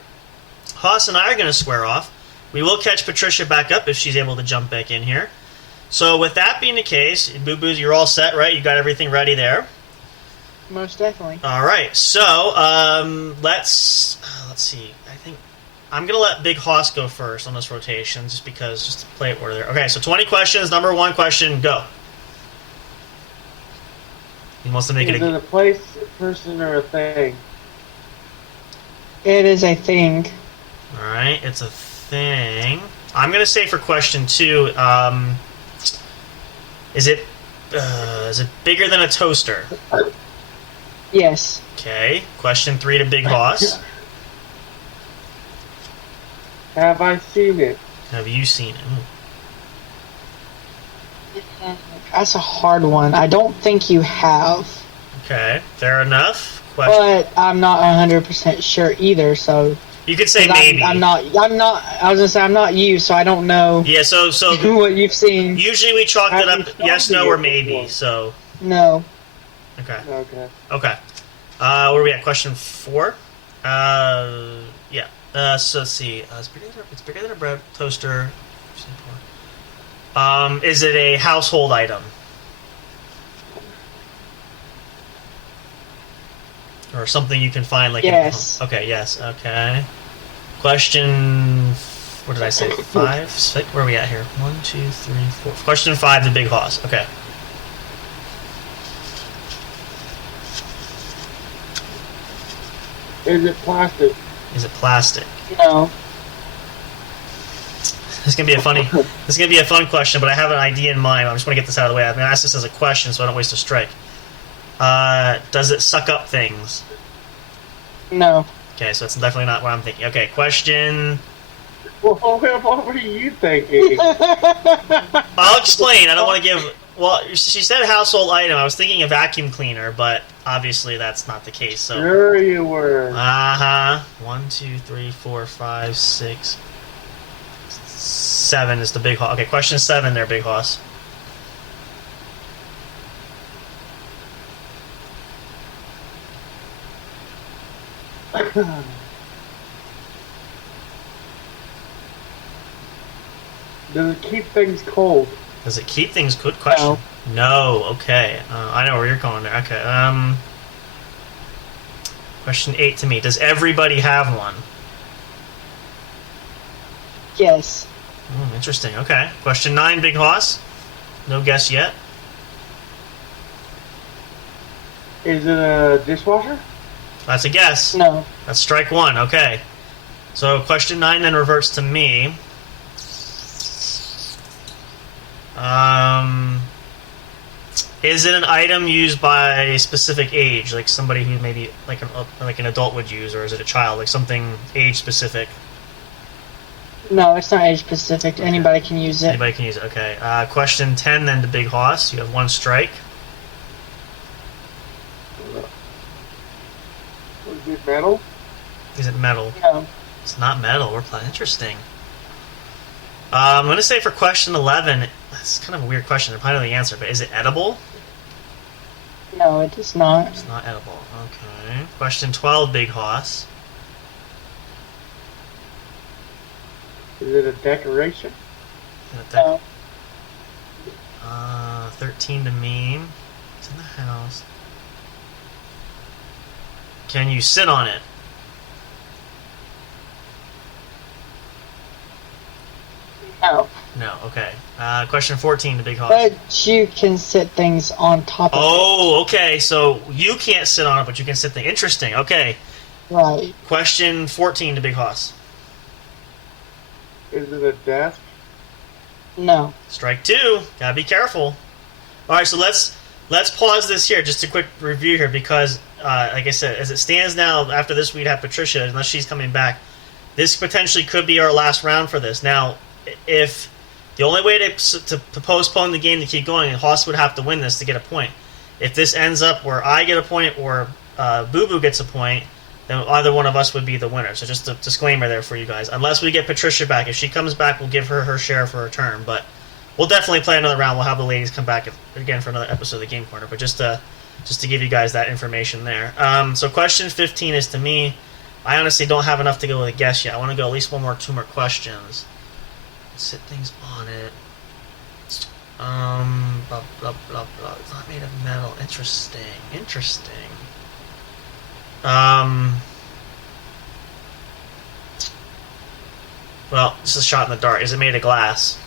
Hoss and I are going to square off. We will catch Patricia back up if she's able to jump back in here. So with that being the case, Boo Boo, you're all set, right? You got everything ready there? Most definitely. All right, so let's see. I think I'm gonna let Big Hoss go first on this rotation, just to play it order there. Okay, so 20 questions. Number one question, go. He wants to make Is it it a place, a person, or a thing? It is a thing. All right, it's a thing. I'm gonna say for question two, is it bigger than a toaster? Yes. Okay. Question three to Big Hoss. Have I seen it? Have you seen it? Ooh. That's a hard one. I don't think you have. Okay, fair enough. But I'm not 100% sure either, so... You could say maybe. I was gonna say, I'm not you, so I don't know Yeah, so what you've seen. usually we chalk it Have up you yes, tried no, it or before? maybe, so... No. Okay. Okay. Where are we at? Question 4? Yeah. So let's see. It's bigger than a bread toaster. Is it a household item? Or something you can find like Yes. in the home? Okay, yes. Okay. Question... What did I say? 5? 6? Where are we at here? 1, 2, 3, 4. Question 5, the Big Hoss. Okay. Is it plastic? Is it plastic? No. This is gonna be a fun question, but I have an idea in mind. I just want to get this out of the way. I'm gonna ask this as a question, so I don't waste a strike. Does it suck up things? No. Okay, so it's definitely not what I'm thinking. Okay, question Well, what were you thinking? I'll explain. I don't want to give. Well, she said household item. I was thinking a vacuum cleaner, but obviously that's not the case. So. Sure you were. 1, 2, 3, 4, 5, 6, 7 is the big hoss. Okay, question 7 there, big hoss. Does it keep things cold? Does it keep things good? Question. No. Okay. I know where you're going there. Okay. Question 8 to me. Does everybody have one? Yes. Interesting. Okay. Question 9, big hoss. No guess yet. Is it a dishwasher? That's a guess. No. That's strike 1. Okay. So question 9 then reverts to me. Is it an item used by a specific age, like somebody who maybe like an adult would use, or is it a child, like something age specific? No, it's not age specific. Anybody can use it. Anybody can use it. Okay. Question 10 then to Big Hoss. You have 1 strike. Is it metal? Is it metal? No. It's not metal. We're playing. Interesting. I'm going to say for question 11, it's kind of a weird question. I probably know the answer, but is it edible? No, it is not. It's not edible. Okay. Question 12, Big Hoss. Is it a decoration? No. 13 to me. It's in the house. Can you sit on it? No. No. Okay. Question 14 to Big Hoss. But you can sit things on top of Oh, okay. So you can't sit on it, but you can sit there. Interesting. Okay. it. Right. Question 14 to Big Hoss. Is it a desk? No. Strike 2. Gotta be careful. All right. So let's pause this here. Just a quick review here, because like I said, as it stands now, after this we'd have Patricia, unless she's coming back. This potentially could be our last round for this. Now, if the only way to postpone the game to keep going, Hoss would have to win this to get a point. If this ends up where I get a point or Boo Boo gets a point, then either one of us would be the winner. So just a disclaimer there for you guys. Unless we get Patricia back. If she comes back, we'll give her her share for her turn. But we'll definitely play another round. We'll have the ladies come back again for another episode of the Game Corner. But just to give you guys that information there. So question 15 is to me. I honestly don't have enough to go with a guess yet. I want to go at least 2 more questions. Sit things on it. Blah, blah, blah, blah. It's not made of metal. Interesting. Well, this is a shot in the dark. Is it made of glass?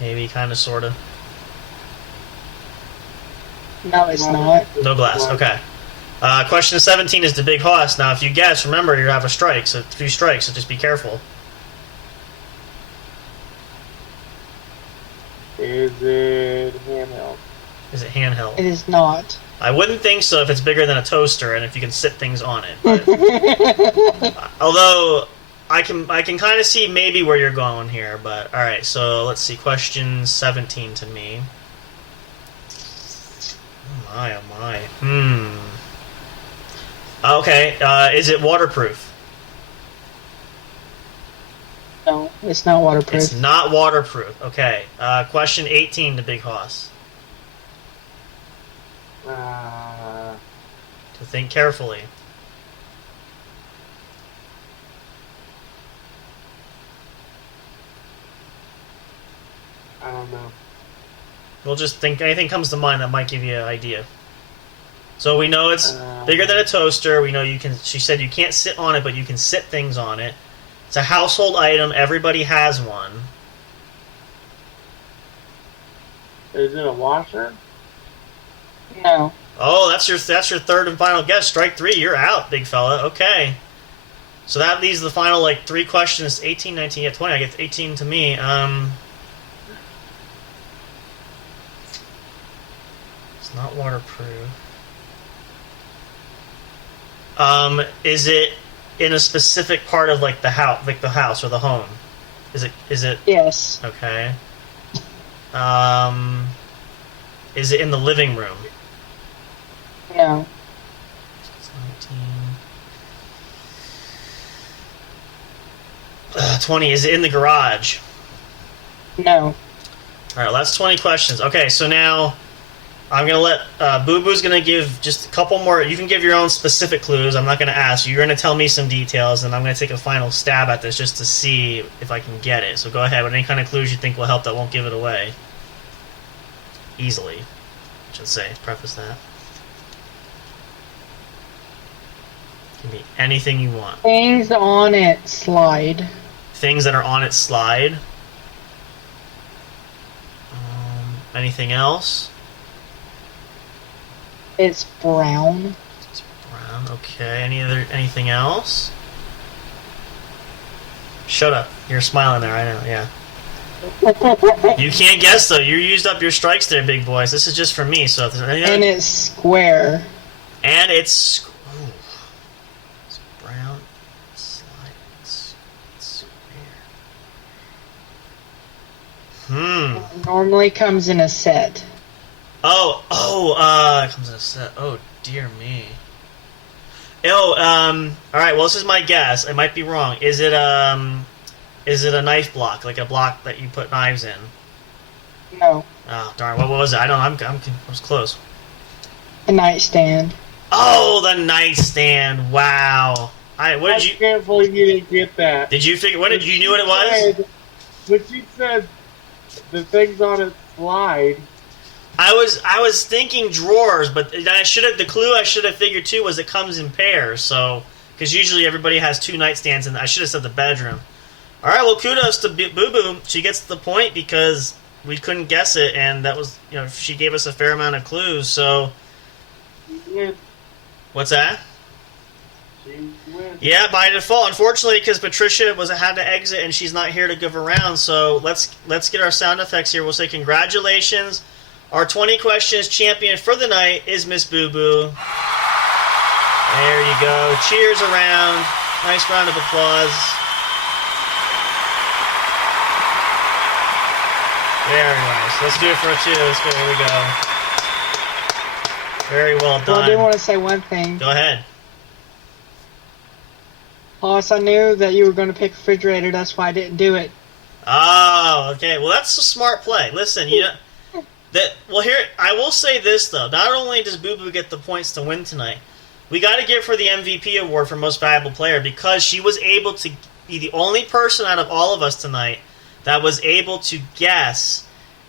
Maybe, kind of, sort of. No, it's not. No glass. Okay. Question 17 is the Big Hoss. Now, if you guess, remember you have a strike, so 3 strikes, so just be careful. Is it handheld? Is it handheld? It is not. I wouldn't think so if it's bigger than a toaster and if you can sit things on it. But, although I can kind of see maybe where you're going here. But all right, so let's see. Question 17 to me. Oh my. Okay. Is it waterproof? No, it's not waterproof. It's not waterproof. Okay. Question 18 to Big Hoss. To think carefully. I don't know. We'll just think anything comes to mind that might give you an idea. So we know it's bigger than a toaster. We know you can. She said you can't sit on it, but you can sit things on it. It's a household item. Everybody has one. Is it a washer? No. Oh, that's your third and final guess. Strike 3. You're out, big fella. Okay. So that leaves the final 3 questions. 18, 19, yeah, 20. I get 18 to me. It's not waterproof. Is it in a specific part of like the house or the home? Is it? Yes. Okay. Is it in the living room? No. 20. Is it in the garage? No. All right, well, that's 20 questions. Okay, so now I'm going to let Boo Boo's going to give just a couple more. You can give your own specific clues. I'm not going to ask you. You're going to tell me some details, and I'm going to take a final stab at this just to see if I can get it. So go ahead with any kind of clues you think will help that won't give it away. Easily, I should say. Preface that. Give me anything you want. Things on it slide. Things that are on its slide. Anything else? It's brown. It's brown. Okay. Anything else? Shut up. You're smiling there. I know. Yeah. You can't guess though. You used up your strikes there, big boys. This is just for me. So if there's anything. And it's square. And it's. Ooh. It's brown. Slide. It's square. Normally comes in a set. It comes in a set. Oh, dear me. Alright, well, this is my guess. I might be wrong. Is it a knife block? Like a block that you put knives in? No. Oh, darn. What was it? I was close. A nightstand. Oh, the nightstand. Wow. I can't believe you didn't get that. Did you figure, you knew what it was? When she said the things on it slide. I was thinking drawers, but the clue I should have figured too was it comes in pairs. So, because usually everybody has two nightstands, and I should have said the bedroom. All right, well, kudos to Boo Boo. She gets the point because we couldn't guess it, and that was, she gave us a fair amount of clues. So, Yeah. What's that? She wins. Yeah, by default. Unfortunately, because Patricia had to exit, and she's not here to give a round. So let's get our sound effects here. We'll say congratulations. Our 20 questions champion for the night is Miss Boo Boo. There you go. Cheers around. Nice round of applause. Very nice. Let's do it for a two. Let's go. Here we go. Very well done. Well, I do want to say one thing. Go ahead. Hoss, I knew that you were going to pick refrigerator. That's why I didn't do it. Oh, okay. Well, that's a smart play. Listen, here, I will say this, though. Not only does Boo Boo get the points to win tonight, we got to give her the MVP award for Most Valuable Player because she was able to be the only person out of all of us tonight that was able to guess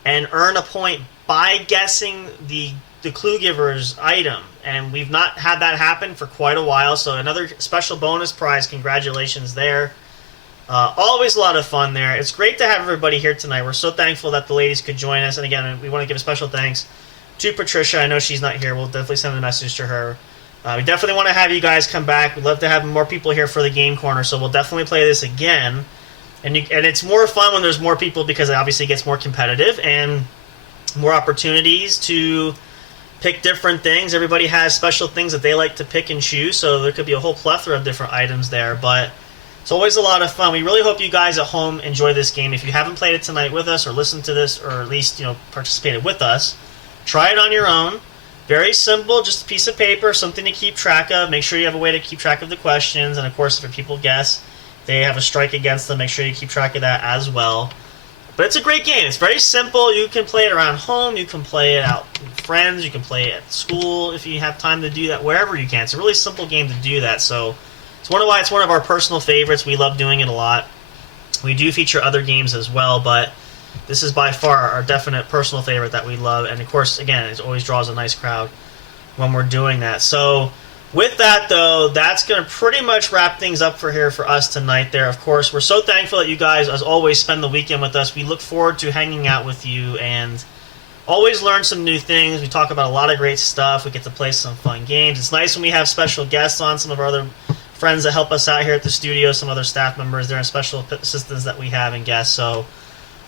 and earn a point by guessing the clue giver's item. And we've not had that happen for quite a while, so another special bonus prize. Congratulations there. Always a lot of fun there. It's great to have everybody here tonight. We're so thankful that the ladies could join us. And again, we want to give a special thanks to Patricia. I know she's not here. We'll definitely send a message to her. We definitely want to have you guys come back. We'd love to have more people here for the game corner, so we'll definitely play this again. And it's more fun when there's more people because it obviously gets more competitive and more opportunities to pick different things. Everybody has special things that they like to pick and choose, so there could be a whole plethora of different items there. But it's always a lot of fun. We really hope you guys at home enjoy this game. If you haven't played it tonight with us or listened to this or at least participated with us, try it on your own. Very simple, just a piece of paper, something to keep track of. Make sure you have a way to keep track of the questions. And, of course, if people guess, they have a strike against them. Make sure you keep track of that as well. But it's a great game. It's very simple. You can play it around home. You can play it out with friends. You can play it at school if you have time to do that, wherever you can. It's a really simple game to do that. So it's one of our personal favorites. We love doing it a lot. We do feature other games as well, but this is by far our definite personal favorite that we love. And, of course, again, it always draws a nice crowd when we're doing that. So with that, though, that's going to pretty much wrap things up for us tonight there. Of course, we're so thankful that you guys, as always, spend the weekend with us. We look forward to hanging out with you and always learn some new things. We talk about a lot of great stuff. We get to play some fun games. It's nice when we have special guests on, some of our other friends that help us out here at the studio, some other staff members there, and special assistants that we have and guests. So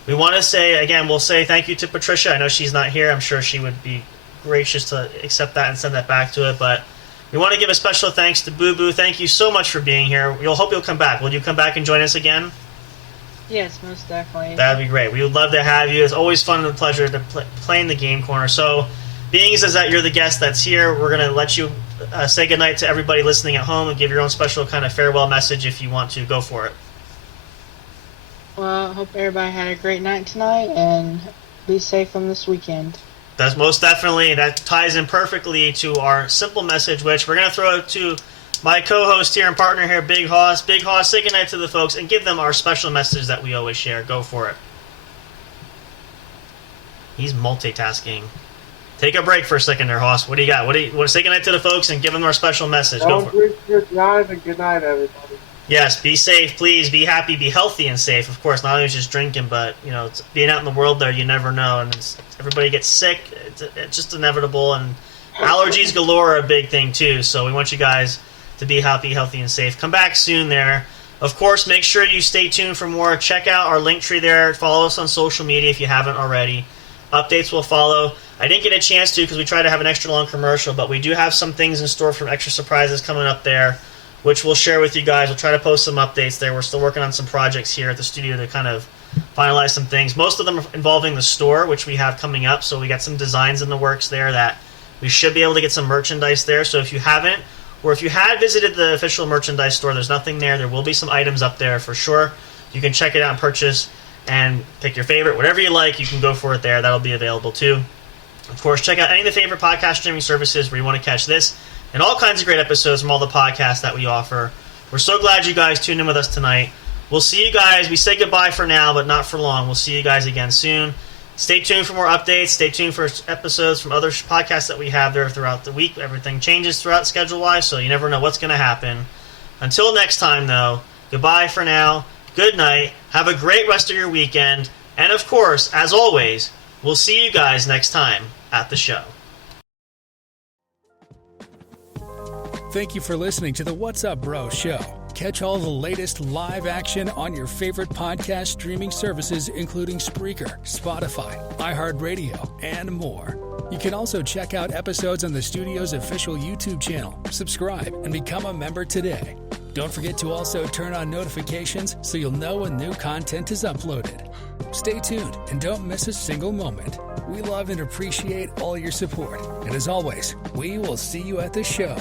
we want to say, again, we'll say thank you to Patricia. I know she's not here. I'm sure she would be gracious to accept that and send that back to it, but We want to give a special thanks to Boo Boo. Thank you so much for being here. We'll hope you'll come back. Will you come back and join us again? Yes, most definitely. That'd be great. We would love to have you. It's always fun and a pleasure to play in the Game Corner. So, being as that you're the guest that's here, we're going to let you say goodnight to everybody listening at home and give your own special kind of farewell message if you want to. Go for it. Well, I hope everybody had a great night tonight, and be safe on this weekend. That's most definitely. That ties in perfectly to our simple message, which we're going to throw to my co-host here and partner here, Big Hoss. Big Hoss, say goodnight to the folks and give them our special message that we always share. Go for it. He's multitasking. Take a break for a second there, Hoss. What do you got? What do you want to say goodnight to the folks and give them our special message? Go Don't for it. drink your drive, and good night, everybody. Yes, be safe, please. Be happy, be healthy and safe. Of course, not only just drinking, but it's being out in the world there, you never know. And everybody gets sick. It's just inevitable. And allergies galore are a big thing, too. So we want you guys to be happy, healthy, and safe. Come back soon there. Of course, make sure you stay tuned for more. Check out our link tree there. Follow us on social media if you haven't already. Updates will follow. I didn't get a chance to because we tried to have an extra long commercial, but we do have some things in store for extra surprises coming up there, which we'll share with you guys. We'll try to post some updates there. We're still working on some projects here at the studio to kind of finalize some things. Most of them are involving the store, which we have coming up. So we got some designs in the works there that we should be able to get some merchandise there. So if you haven't, or if you had visited the official merchandise store, there's nothing there. There will be some items up there for sure. You can check it out and purchase and pick your favorite. Whatever you like, you can go for it there. That'll be available too. Of course, check out any of the favorite podcast streaming services where you want to catch this and all kinds of great episodes from all the podcasts that we offer. We're so glad you guys tuned in with us tonight. We'll see you guys. We say goodbye for now, but not for long. We'll see you guys again soon. Stay tuned for more updates. Stay tuned for episodes from other podcasts that we have there throughout the week. Everything changes throughout schedule-wise, so you never know what's going to happen. Until next time, though, goodbye for now. Good night. Have a great rest of your weekend. And, of course, as always, we'll see you guys next time at the show. Thank you for listening to the What's Up Bro show. Catch all the latest live action on your favorite podcast streaming services, including Spreaker, Spotify, iHeartRadio, and more. You can also check out episodes on the studio's official YouTube channel. Subscribe and become a member today. Don't forget to also turn on notifications so you'll know when new content is uploaded. Stay tuned and don't miss a single moment. We love and appreciate all your support. And as always, we will see you at the show.